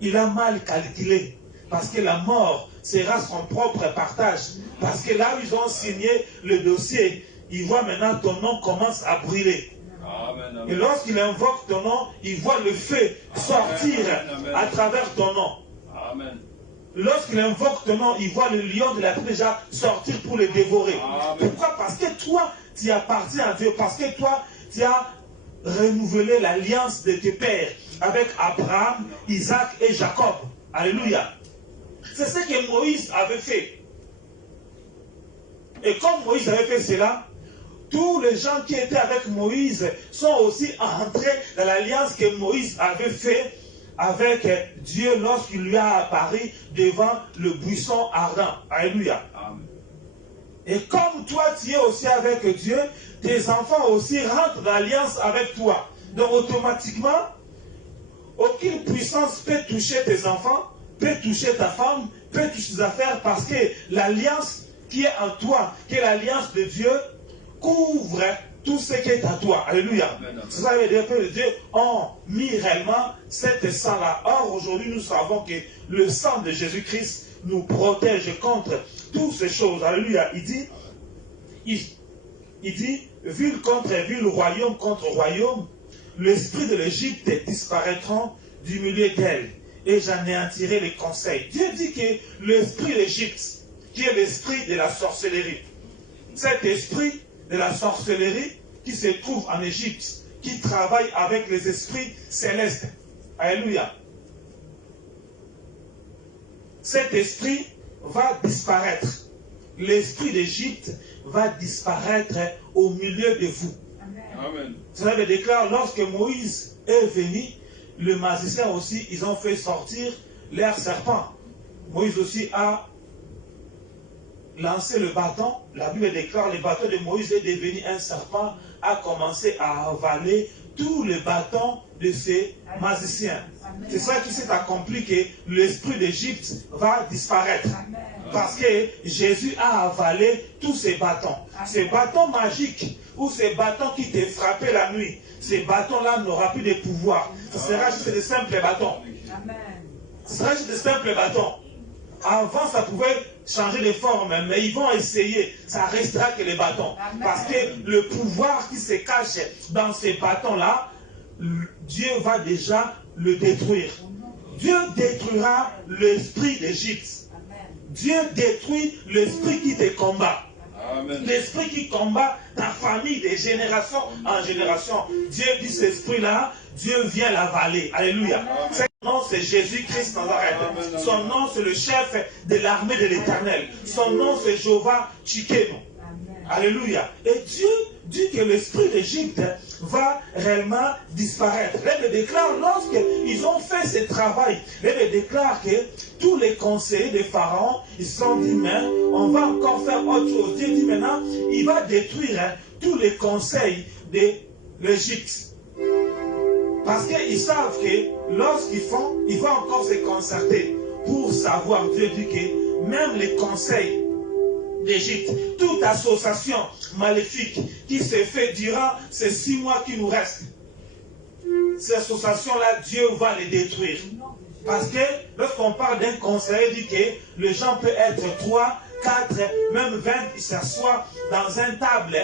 il a mal calculé. Parce que la mort sera son propre partage. Parce que là où ils ont signé le dossier, ils voient maintenant ton nom commence à brûler. Amen, amen. Et lorsqu'il invoque ton nom, il voit le feu sortir à travers ton nom. Amen. Lorsqu'il invoque ton nom, il voit le lion de la terre déjà sortir pour le dévorer. Amen. Pourquoi? Parce que toi, tu appartiens à Dieu. Parce que toi, tu as renouvelé l'alliance de tes pères avec Abraham, Isaac et Jacob. Alléluia. C'est ce que Moïse avait fait. Et comme Moïse avait fait cela, tous les gens qui étaient avec Moïse sont aussi entrés dans l'alliance que Moïse avait fait avec Dieu lorsqu'il lui a apparu devant le buisson ardent. Alléluia. Amen. Et comme toi tu es aussi avec Dieu, tes enfants aussi rentrent dans l'alliance avec toi. Donc automatiquement, aucune puissance peut toucher tes enfants, peut toucher ta femme, peut toucher tes affaires, parce que l'alliance qui est en toi, qui est l'alliance de Dieu, couvre tout ce qui est à toi. Alléluia. C'est ça veut dire que Dieu a mis réellement cette sang-là. Or, aujourd'hui, nous savons que le sang de Jésus-Christ nous protège contre toutes ces choses. Alléluia. Il dit, ville contre ville, royaume contre royaume, l'esprit de l'Égypte disparaîtront du milieu d'elle, et j'anéantirai les conseils. Dieu dit que l'esprit d'Égypte, qui est l'esprit de la sorcellerie, cet esprit de la sorcellerie qui se trouve en Égypte, qui travaille avec les esprits célestes. Alléluia. Cet esprit va disparaître. L'esprit d'Égypte va disparaître au milieu de vous. Amen. Cela veut déclare, lorsque Moïse est venu, le magicien aussi, ils ont fait sortir leur serpent. Moïse aussi a lancé le bâton. La Bible déclare, le bâton de Moïse est devenu un serpent, a commencé à avaler tout le bâton de ces magiciens. C'est ça qui s'est accompli, que l'esprit d'Égypte va disparaître. Parce que Jésus a avalé tous ces bâtons. Ces bâtons magiques, ou ces bâtons qui te frappaient la nuit, ces bâtons-là n'auront plus de pouvoir. Ce sera juste de simples bâtons. Ce sera juste de simples bâtons. Avant, ça pouvait changer de forme, mais ils vont essayer. Ça restera que les bâtons. Parce que le pouvoir qui se cache dans ces bâtons-là, Dieu va déjà le détruire. Dieu détruira l'esprit d'Égypte. Dieu détruit l'esprit qui te combat. L'esprit qui combat ta famille de génération en génération. Dieu dit cet esprit-là, Dieu vient l'avaler. Alléluia. Son nom, c'est Jésus-Christ Nazareth. Son nom, c'est le chef de l'armée de l'Éternel. Son nom, c'est Jéhovah Tsidkenu. Alléluia. Et Dieu dit que l'esprit d'Égypte va réellement disparaître. Il déclare, lorsqu'ils ont fait ce travail, il déclare que tous les conseillers de Pharaon, ils se sont dit, mais on va encore faire autre chose. Dieu dit maintenant, il va détruire tous les conseils de l'Égypte. Parce qu'ils savent que lorsqu'ils font, ils vont encore se concerter pour savoir. Dieu dit que même les conseils d'Égypte, toute association maléfique qui s'est fait durant ces 6 mois qui nous restent, ces associations-là, Dieu va les détruire. Parce que lorsqu'on parle d'un conseiller, il dit que les gens peuvent être 3, 4, même 20, ils s'assoient dans une table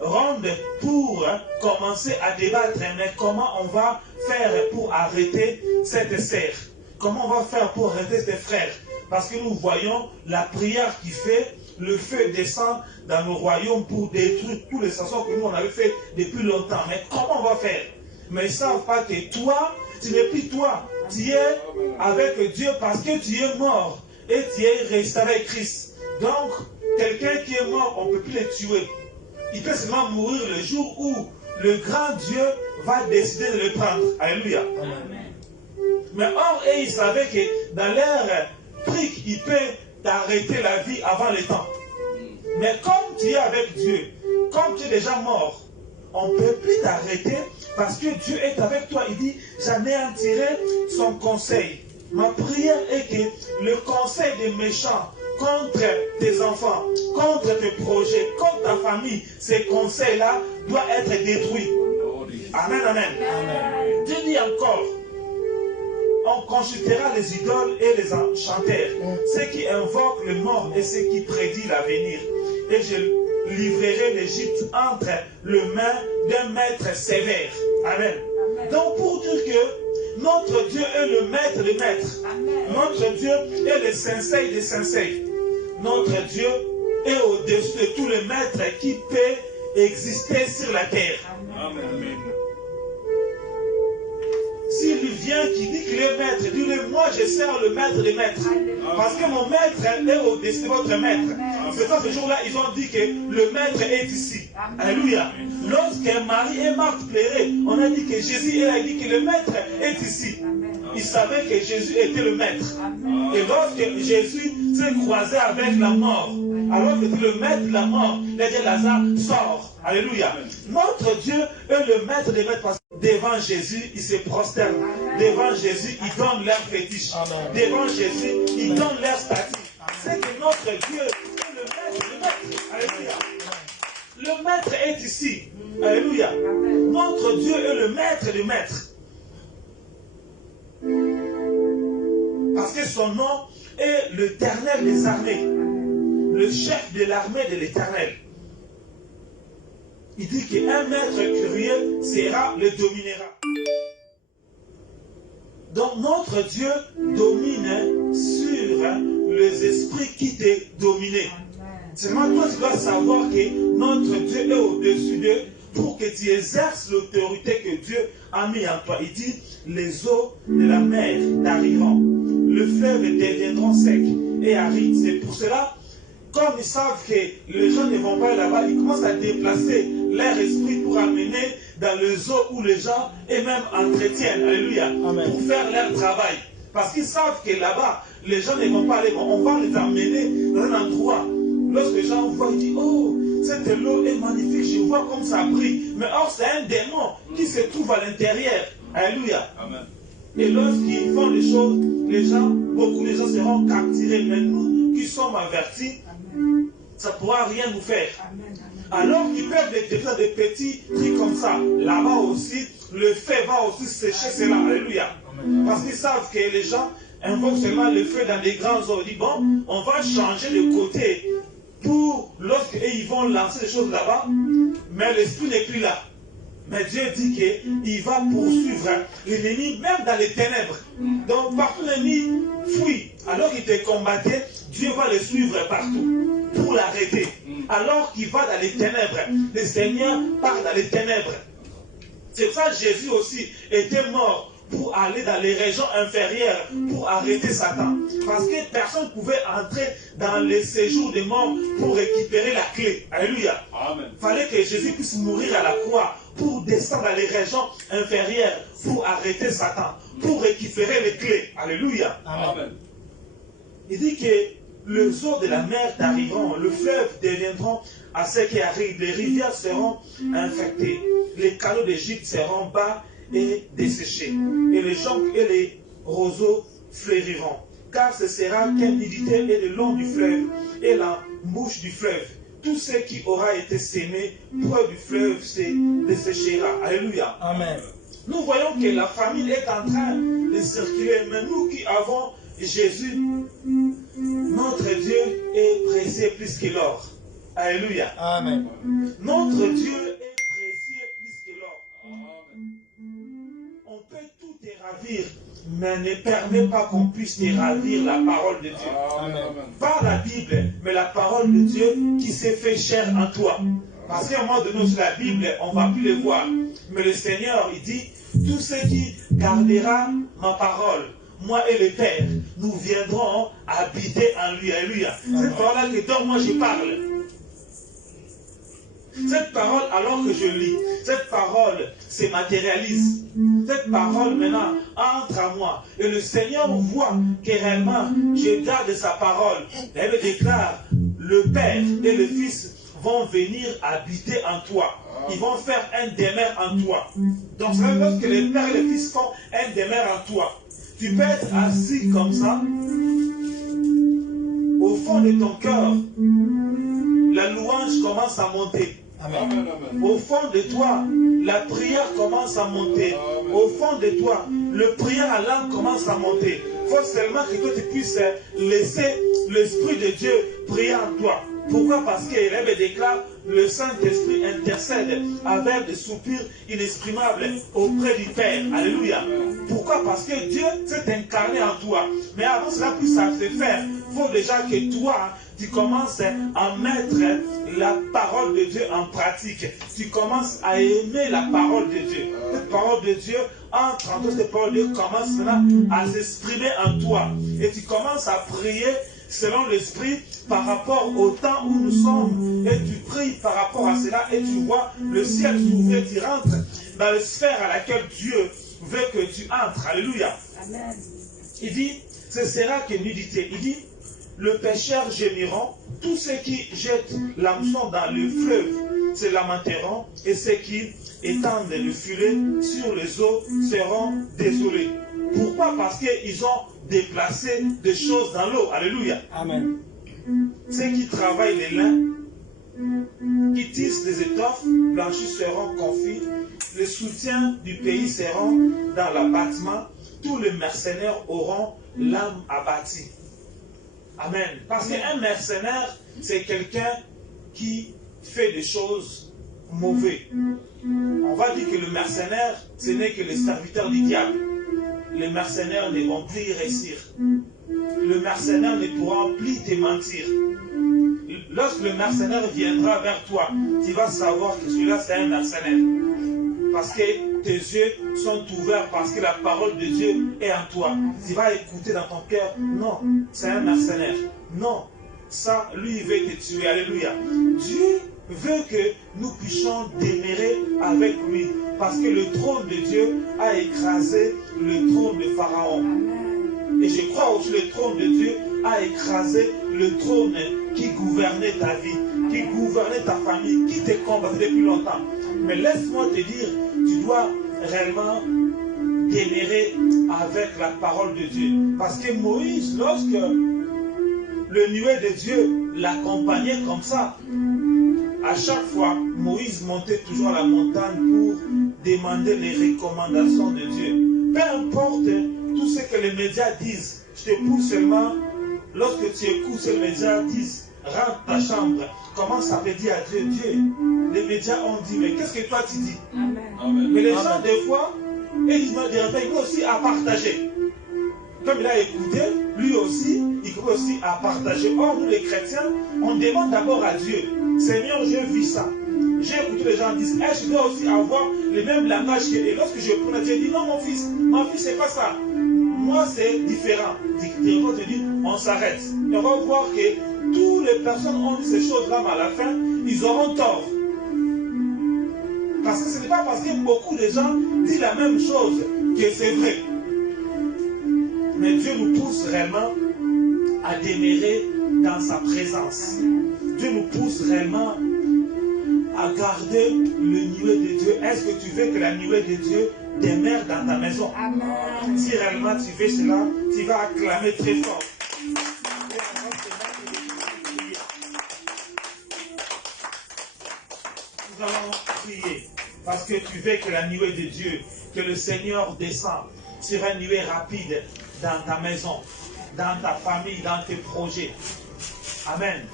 ronde pour commencer à débattre. Mais comment on va faire pour arrêter cette serre? Comment on va faire pour arrêter ces frères? Parce que nous voyons la prière qui fait, le feu descend dans nos royaumes pour détruire tous les chansons que nous on avait fait depuis longtemps. Mais comment on va faire? Mais ils ne savent pas que toi, tu n'es plus toi. Tu es avec Dieu parce que tu es mort et tu es resté avec Christ. Donc, quelqu'un qui est mort, on ne peut plus le tuer. Il peut seulement mourir le jour où le grand Dieu va décider de le prendre. Alléluia. Mais or, ils savaient que dans leur truc, il peut t'arrêter la vie avant le temps. Mais comme tu es avec Dieu, comme tu es déjà mort, on ne peut plus t'arrêter parce que Dieu est avec toi. Il dit, j'anéantirai son conseil. Ma prière est que le conseil des méchants contre tes enfants, contre tes projets, contre ta famille, ces conseils-là doivent être détruits. Amen, amen. Dieu dit encore, on consultera les idoles et les enchanteurs, ceux qui invoquent le mort et ceux qui prédisent l'avenir. Et je livrerai l'Égypte entre les mains d'un maître sévère. Amen. Donc pour dire que notre Dieu est le maître des maîtres. Notre Dieu est le sensei des sensei. Notre Dieu est au-dessus de tous les maîtres qui peuvent exister sur la terre. Amen. S'il vient qui dit qu'il est maître, dis-le, moi je sers le maître des maîtres. Parce que mon maître est au-dessus de votre maître. C'est ça, ce jour-là, ils ont dit que le maître est ici. Alléluia. Lorsque Marie et Marthe pleuraient, on a dit que Jésus a dit que le maître est ici. Ils savaient que Jésus était le maître. Et lorsque Jésus s'est croisé avec la mort, alors que le maître de la mort, il a dit Lazare, sort. Alléluia. Notre Dieu est le maître des maîtres. Devant Jésus, ils se prosternent. Devant Jésus, ils donnent leur fétiche. Devant Jésus, ils donnent leur statut. C'est que notre Dieu est le maître. Alléluia. Le maître est ici. Alléluia. Notre Dieu est le maître des maîtres. Parce que son nom est l'Éternel des armées. Le chef de l'armée de l'Éternel. Il dit qu'un maître curieux le dominera. Donc notre Dieu domine sur les esprits qui t'ont dominé. Seulement toi tu dois savoir que notre Dieu est au-dessus d'eux pour que tu exerces l'autorité que Dieu a mis en toi. Il dit, les eaux de la mer t'arriveront, le fleuve deviendront secs et arides. C'est pour cela, comme ils savent que les gens ne vont pas là-bas, ils commencent à déplacer leur esprit pour amener dans les eaux où les gens eux-mêmes entretiennent, alléluia, pour faire leur travail. Parce qu'ils savent que là-bas, les gens ne vont pas aller, on va les emmener dans un endroit. Lorsque les gens voient, ils disent, oh, cette eau est magnifique, je vois comme ça brille. Mais or, c'est un démon qui se trouve à l'intérieur. Alléluia. Amen. Et lorsqu'ils font les choses, beaucoup de gens seront capturés. Mais nous qui sommes avertis, ça ne pourra rien nous faire. Alors qu'ils peuvent détecter des petits trucs comme ça. Là-bas aussi, le feu va aussi sécher cela. Alléluia. Parce qu'ils savent que les gens invoquent seulement le feu dans des grands eaux. Ils disent, bon, on va changer de côté pour lorsqu'ils vont lancer des choses là-bas, mais l'esprit n'est plus là. Mais Dieu dit qu'il va poursuivre l'ennemi même dans les ténèbres. Donc partout l'ennemi fuit. Alors qu'il te combattait, Dieu va le suivre partout pour l'arrêter. Alors qu'il va dans les ténèbres, le Seigneur part dans les ténèbres. C'est pour ça que Jésus aussi était mort pour aller dans les régions inférieures, pour arrêter Satan. Parce que personne ne pouvait entrer dans les séjours des morts pour récupérer la clé. Alléluia. Il fallait que Jésus puisse mourir à la croix pour descendre dans les régions inférieures, pour arrêter Satan, pour récupérer les clés. Alléluia. Amen. Il dit que les eaux de la mer t'arriveront, le fleuve deviendront à ce qui arrive, les rivières seront infectées, les canaux d'Égypte seront bas et desséchés, et les joncs et les roseaux fleuriront, car ce sera qu'un militaire est le long du fleuve et la bouche du fleuve. Tout ce qui aura été sémé près du fleuve se desséchera. Alléluia. Amen. Nous voyons que la famine est en train de circuler, mais nous qui avons Jésus, notre Dieu est précieux plus que l'or. Alléluia. Amen. Notre Dieu est précieux plus que l'or. On peut tout te ravir, mais ne permet pas qu'on puisse te ravir la parole de Dieu. Amen. Pas la Bible, mais la parole de Dieu qui s'est fait chair en toi. Parce qu'à un moment donné, sur la Bible, on ne va plus le voir. Mais le Seigneur, il dit, tout ce qui gardera ma parole, moi et le Père, nous viendrons habiter en lui. Alléluia. Cette parole-là dont moi je parle. Cette parole, alors que je lis, cette parole se matérialise. Cette parole maintenant entre à moi. Et le Seigneur voit que réellement je garde sa parole. Et elle déclare, le Père et le Fils vont venir habiter en toi. Ils vont faire un demeure en toi. Donc c'est lorsque le Père et le Fils font un demeure en toi. Tu peux être assis comme ça. Au fond de ton cœur, la louange commence à monter. Amen. Au fond de toi, la prière commence à monter. Amen. Au fond de toi, le prière à l'âme commence à monter. Il faut seulement que toi tu puisses laisser l'Esprit de Dieu prier en toi. Pourquoi? Parce qu'il me déclare, le Saint-Esprit intercède avec des soupirs inexprimables auprès du Père. Alléluia. Pourquoi? Parce que Dieu s'est incarné en toi. Mais avant cela puisse se faire, il faut déjà que toi, tu commences à mettre la parole de Dieu en pratique. Tu commences à aimer la parole de Dieu. Cette parole de Dieu entre en toi, cette parole de Dieu commence maintenant à s'exprimer en toi. Et tu commences à prier selon l'Esprit par rapport au temps où nous sommes. Et tu pries par rapport à cela et tu vois le ciel s'ouvrir. Tu rentres dans la sphère à laquelle Dieu veut que tu entres. Alléluia. Amen. Il dit, ce sera que nudité. Il dit, le pécheur gémiront, tous ceux qui jettent l'hameçon dans le fleuve se lamenteront, et ceux qui étendent le filet sur les eaux seront désolés. Pourquoi? Parce qu'ils ont déplacé des choses dans l'eau. Alléluia. Amen. Ceux qui travaillent les lins, qui tissent des étoffes, blanchis seront confits. Les soutiens du pays seront dans l'abattement. Tous les mercenaires auront l'âme abattie. Amen. Parce qu'un mercenaire, c'est quelqu'un qui fait des choses mauvaises. On va dire que le mercenaire, ce n'est que le serviteur du diable. Les mercenaires ne vont plus y réussir. Le mercenaire ne pourra plus te mentir. Lorsque le mercenaire viendra vers toi, tu vas savoir que celui-là c'est un mercenaire. Parce que tes yeux sont ouverts, parce que la parole de Dieu est en toi. Tu vas écouter dans ton cœur, non, c'est un mercenaire. Non, ça, lui, il veut te tuer. Alléluia. Dieu veut que nous puissions demeurer avec lui. Parce que le trône de Dieu a écrasé le trône de Pharaon. Et je crois aussi que le trône de Dieu a écrasé le trône qui gouvernait ta vie, qui gouvernait ta famille, qui te combattait depuis longtemps. Mais laisse-moi te dire, tu dois réellement demeurer avec la parole de Dieu. Parce que Moïse, lorsque le nuée de Dieu l'accompagnait comme ça, à chaque fois, Moïse montait toujours à la montagne pour demander les recommandations de Dieu. Peu importe tout ce que les médias disent, je te pousse seulement, lorsque tu écoutes ce que les médias disent, rentre ta chambre, commence à dire à Dieu, Dieu, les médias ont dit, mais qu'est-ce que toi tu dis? Amen. Mais les gens, des fois, ils disent, il aussi à partager. Comme il a écouté, lui aussi, il commence aussi à partager. Or, nous les chrétiens, on demande d'abord à Dieu, Seigneur, j'ai vu ça. J'ai écouté les gens dire, je dois aussi avoir le même langage que. Et lorsque je prends, Dieu dit, non, mon fils, c'est pas ça. Moi, c'est différent. Dieu te dit, on s'arrête. Et on va voir que toutes les personnes ont dit ces choses-là, mais à la fin, ils auront tort. Parce que ce n'est pas parce que beaucoup de gens disent la même chose que c'est vrai. Mais Dieu nous pousse réellement à demeurer dans sa présence. Dieu nous pousse réellement à garder le nuée de Dieu. Est-ce que tu veux que la nuée de Dieu demeure dans ta maison? Amen. Si réellement tu veux cela, tu vas acclamer très fort. Nous allons prier parce que tu veux que la nuée de Dieu, que le Seigneur descende sur une nuée rapide dans ta maison, dans ta famille, dans tes projets. Amen.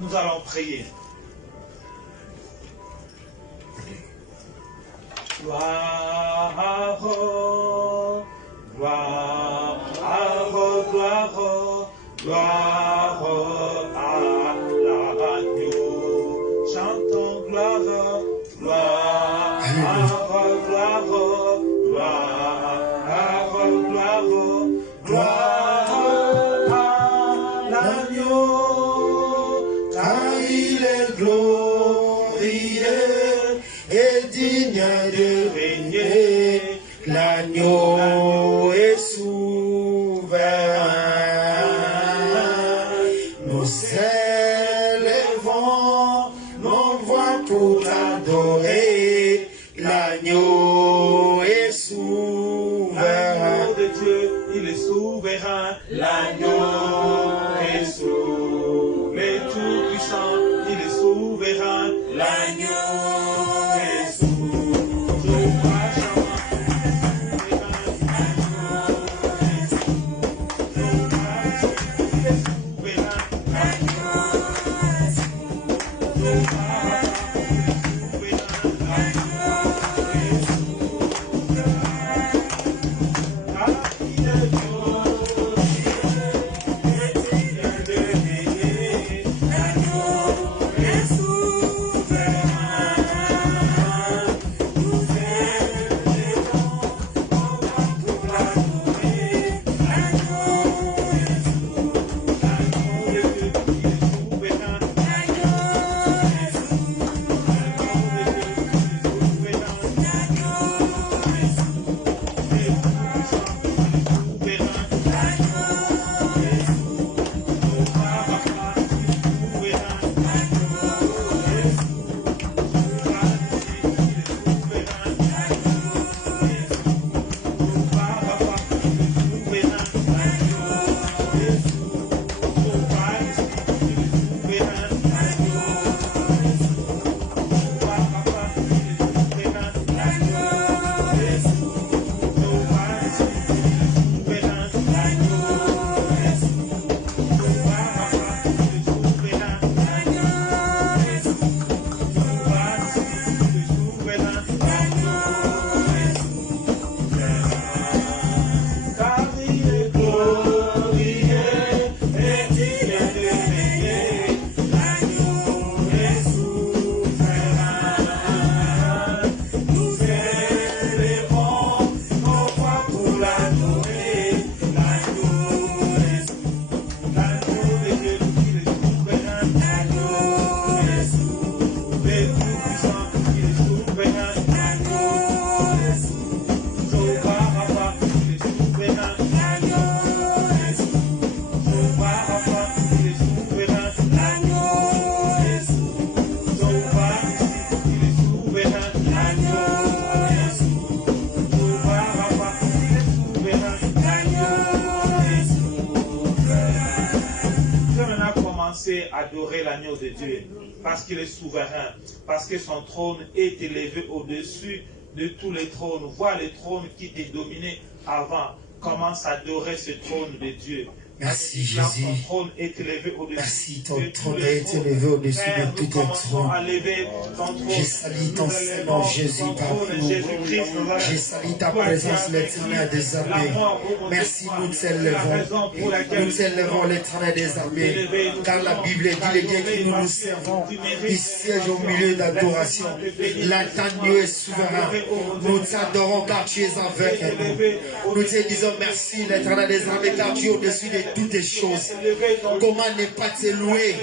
Nous allons prier. Gloire, gloire, gloire, gloire à l'agneau. Chantons gloire, gloire, gloire, gloire, gloire, gloire à l'agneau, car il est glorieux et digne de régner. L'agneau est souverain. Nous élevons nos voix pour l'adorer. L'agneau est souverain. L'agneau de Dieu, il est souverain. L'agneau est souverain. Le Tout-Puissant, il est souverain. L'agneau est souverain. adorer l'agneau de Dieu, parce qu'il est souverain, parce que son trône est élevé au-dessus de tous les trônes. Vois les trônes qui t'ont dominé avant. Commence à adorer ce trône de Dieu. Merci Jésus. Ton trône est élevé au-dessus. Merci, ton trône est élevé au-dessus de tout ton trône. Je salue ton Seigneur Jésus partout. Je salue ta présence, l'éternel des armées. Merci, nous t'élevons. Nous t'élevons, l'éternel des armées. Car la Bible dit les dieux que nous nous servons. Il siège au milieu d'adoration. L'agneau est souverain. Nous t'adorons car tu es avec nous. Nous te disons merci, l'éternel des armées, car tu es au-dessus de toutes les choses. Comment ne pas te louer?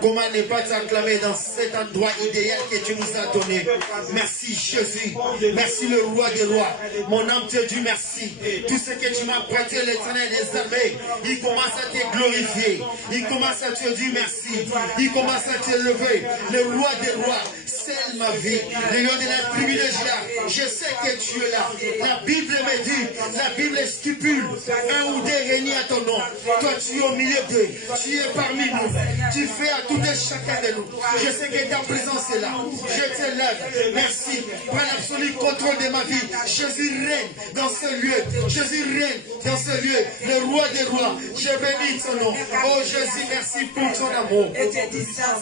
Comment ne pas t'acclamer dans cet endroit idéal que tu nous as donné? Merci Jésus. Merci le roi des rois. Mon âme te dit merci. Tout ce que tu m'as prêté, l'éternel des armées, il commence à te glorifier. Il commence à te dire merci. Il commence à te lever. Le roi des rois, scelle ma vie. Le lieu de la privilégié. Je sais que tu es là. La Bible me dit, la Bible stipule, un ou deux régnent à ton nom. Toi, tu es au milieu d'eux. Tu es parmi nous. Tu fais à tout et chacun de nous. Je sais que ta présence est là. Je t'élève. Merci. Prends l'absolu contrôle de ma vie. Jésus règne dans ce lieu. Jésus règne dans ce lieu. Le roi des rois. Je bénis ton nom. Oh Jésus, merci pour ton amour. Et tu dis ça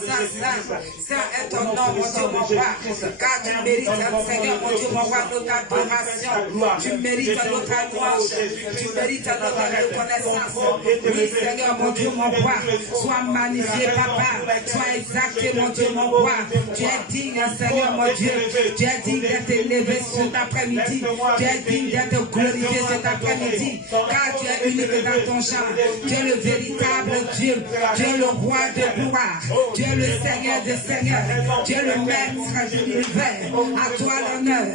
est ton nom, mon Dieu, mon roi. Car tu mérites, Seigneur, mon Dieu, mon roi, notre adoration. Tu mérites notre louange. Tu mérites notre reconnaissance. Oui, Seigneur, mon Dieu, mon roi, sois magnifié, papa, sois exalté, mon Dieu, mon roi. Tu es digne, Seigneur, mon Dieu. Tu es digne d'être élevé cet après-midi. Tu es digne d'être glorifié cet après-midi. Car tu es unique dans ton genre. Tu es le véritable Dieu. Tu es le roi de gloire. Tu es le Seigneur des seigneurs. Tu es le maître de l'univers. À toi l'honneur.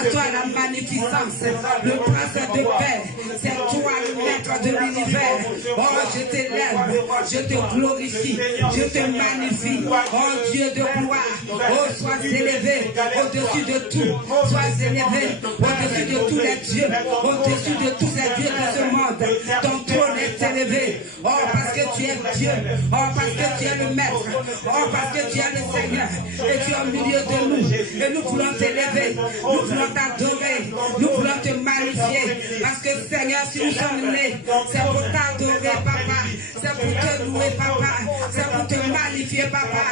À toi la magnificence. Le prince de paix. C'est toi le maître de l'univers. Oh, je t'élève, je te glorifie, je te magnifie. Oh, Dieu de gloire, oh, sois élevé au-dessus de tout. Sois élevé au-dessus de tous les dieux, au-dessus de tous les dieux de ce monde. Ton trône est élevé. Oh, parce que tu es Dieu. Oh, parce que tu es le maître. Oh, parce que tu es le Seigneur. Et tu es au milieu de nous. Et nous voulons t'élever. Nous voulons t'adorer. Nous voulons te magnifier. Parce que Seigneur, si nous sommes nés, c'est pour t'adorer, papa. C'est pour te louer, papa. C'est pour te magnifier, papa.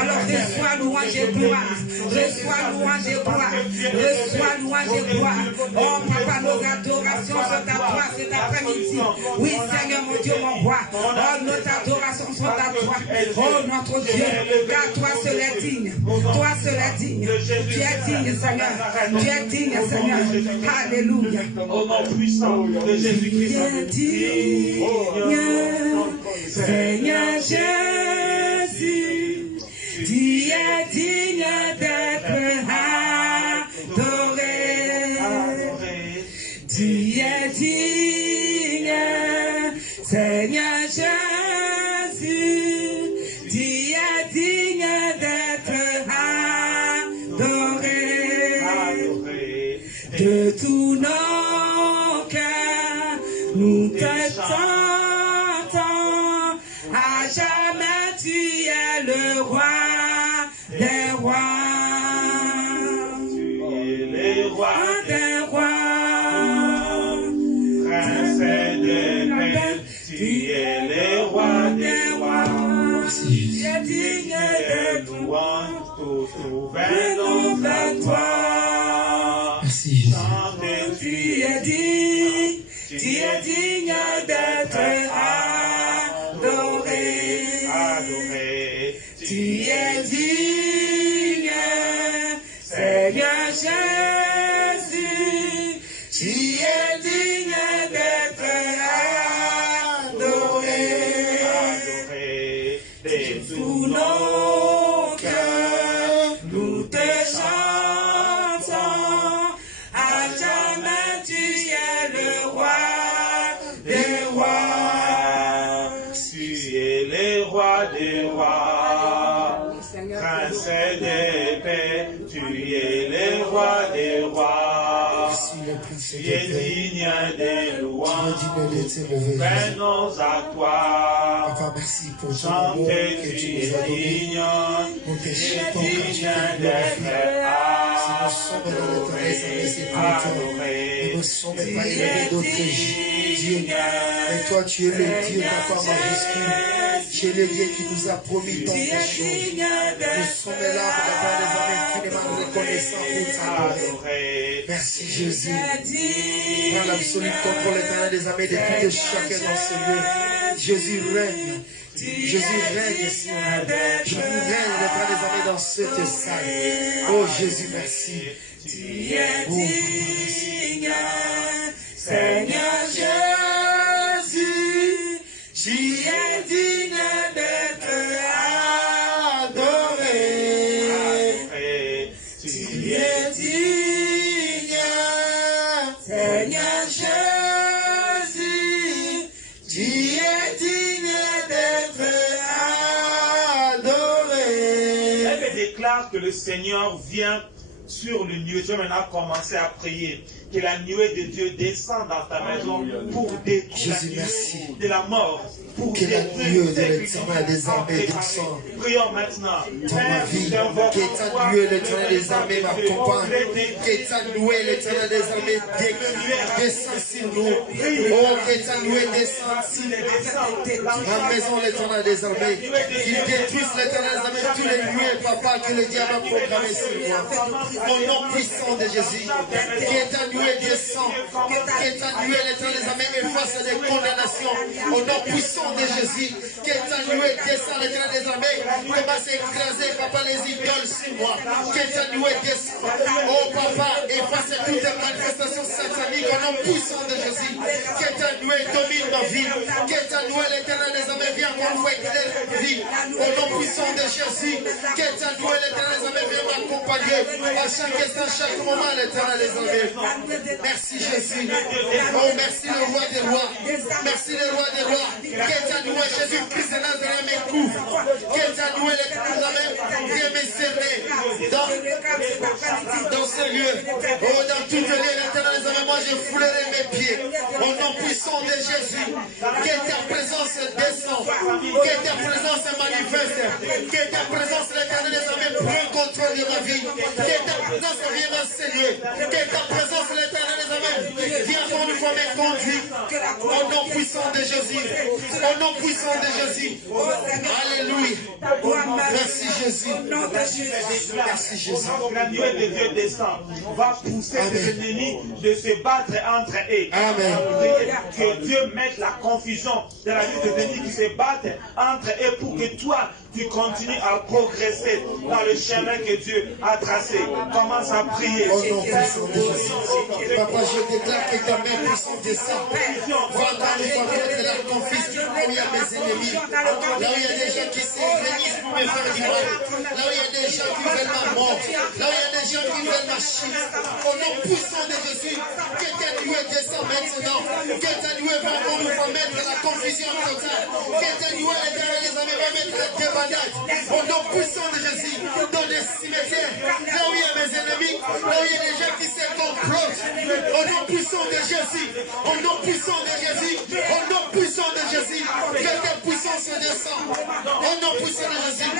Alors reçois louange et gloire. Reçois louange et gloire. Reçois louange et gloire. Oh, papa, nos adorations sont à toi cet après-midi. Oui, Seigneur, mon Dieu, mon roi. Oh, nos adorations sont à toi. Oh, notre Dieu. Car toi seul est digne. Toi seul est digne. Tu es digne, Seigneur. Tu es digne, Seigneur. Alléluia. Au nom puissant de Jésus-Christ. Seigneur Jésus, tu es digne d'être adoré. Tu es digne, Seigneur Jésus, tu es digne d'être adoré. De tout nos cœurs, nous te à jamais tu es le roi des rois. Tu es le roi des rois. Prince de paix. Tu es le roi des rois. Tu es digne de louange, tout nous vers toi. Merci Jésus. Tu es digne d'être adoré. Tu es digne, Seigneur Jésus. Tu es digne d'être adoré. De tous nos cœurs, nous te chantons. À jamais tu es le roi des rois. Tu es le roi des rois, prince de paix, tu es le roi des rois. Merci le Prince Tu de es Dieu. digne des Tu es louanges. digne d'être élevé, Jésus. Venons à toi. Papa, merci pour ton amour Chanter, que tu tu es nous as donné. digne. Nous te Tu es chantons quand tu digne te d'être glorifies. Si nous sommes dans l'éternel, c'est pour toi. adoré. Nous ne sommes pas élevés d'autres dieux. Mais toi, tu es le Dieu, Papa majuscule. Tu es le Dieu qui nous a promis tant de choses. Nous sommes là pour avoir des âmes infiniment reconnaissants pour t'adorer. Merci Jésus. Prends l'absolu contrôle éternel des âmes et de tout et chacun dans ce lieu. Jésus règne. Jésus règne, Seigneur. Jésus règne, l'éternel des âmes dans cette salle. Oh Jésus, merci. Oh, merci. Seigneur Jésus, tu es digne d'être adoré. Tu es digne, Seigneur Jésus, tu es digne d'être adoré. Elle déclare que le Seigneur vient sur le nuée. Tu vas maintenant commencer à prier. Que la nuée de Dieu descende dans ta maison pour détruire la nuée de la mort. Pour que la nuée de l'éternel des armées descende Prions maintenant. dans ma vie. Que ta nuée, l'éternel des armées, m'accompagne. Que ta nuée, l'éternel des armées, descende sur nous. Oh, que ta nuée descende sur ma maison, l'éternel des armées. Qu'il détruise l'éternel des armées, tous les nuées, papa, que le diable a programmé sur moi. Au nom puissant de Jésus. Que ta nuée descende. Que ta nuée, l'éternel des armées, efface les condamnations. Au nom puissant de Jésus, que ta nuée descend, l'éternel des armées, commence à écraser, papa, les idoles sur moi. Que ta nuée descend. Oh, papa, efface toutes les manifestations sataniques au nom puissant de Jésus. Que ta nuée domine ma vie. Que ta nuée, l'éternel des armées, viens encore fois éclairer ma vie. Au nom puissant de Jésus. Que ta nuée, l'éternel des armées, viens m'accompagner à chaque instant, chaque moment, l'éternel des armées. Merci Jésus. Oh, merci le roi des rois. Merci le roi des rois. Que ta nuée, Jésus-Christ de Nazareth, me couvre. Que ta nuée, l'éternel des armées, viens me serrer dans ce lieu. Oh, dans tout le lieu, l'éternel des armées, moi je foulerai mes pieds. Au nom puissant de Jésus. Que ta présence descende. Que ta présence se manifeste. Que ta présence, l'éternel des armées, prenne contrôle de ma vie. Que ta présence vienne m'enseigner. Que ta présence, l'éternel des armées, vienne encore une fois me conduire. Au nom puissant de Jésus. Au nom puissant de Jésus. Alléluia. Merci Jésus. Merci Jésus. La nuée de Dieu descend. Va pousser les ennemis de se battre entre eux. Amen. Que Dieu mette la confusion dans la vie des ennemis qui se battent entre eux pour que toi, tu continues à progresser dans le chemin que Dieu a tracé. Commence à prier. Au nom puissant de Jésus. Papa, je déclare que ta main puissante descend. Va dans les familles de la confusion où il y a mes ennemis. Là où il y a des gens qui se réunissent pour me faire du mal. Là où il y a des gens qui veulent ma mort. Là où il y a des gens qui veulent ma chute. Au nom puissant de Jésus, que ta nuée descend maintenant. Que ta nuée va encore une fois mettre la confusion totale. Que ta nuée, l'éternel des armées, va mettre la débandade. Au nom puissant de Jésus, dans les cimetières, là où il y a mes ennemis, là où il y a des gens qui se complotent. Au nom puissant de Jésus, au nom puissant de Jésus, au nom puissant de Jésus, que ta puissance descend. Au nom puissant de Jésus,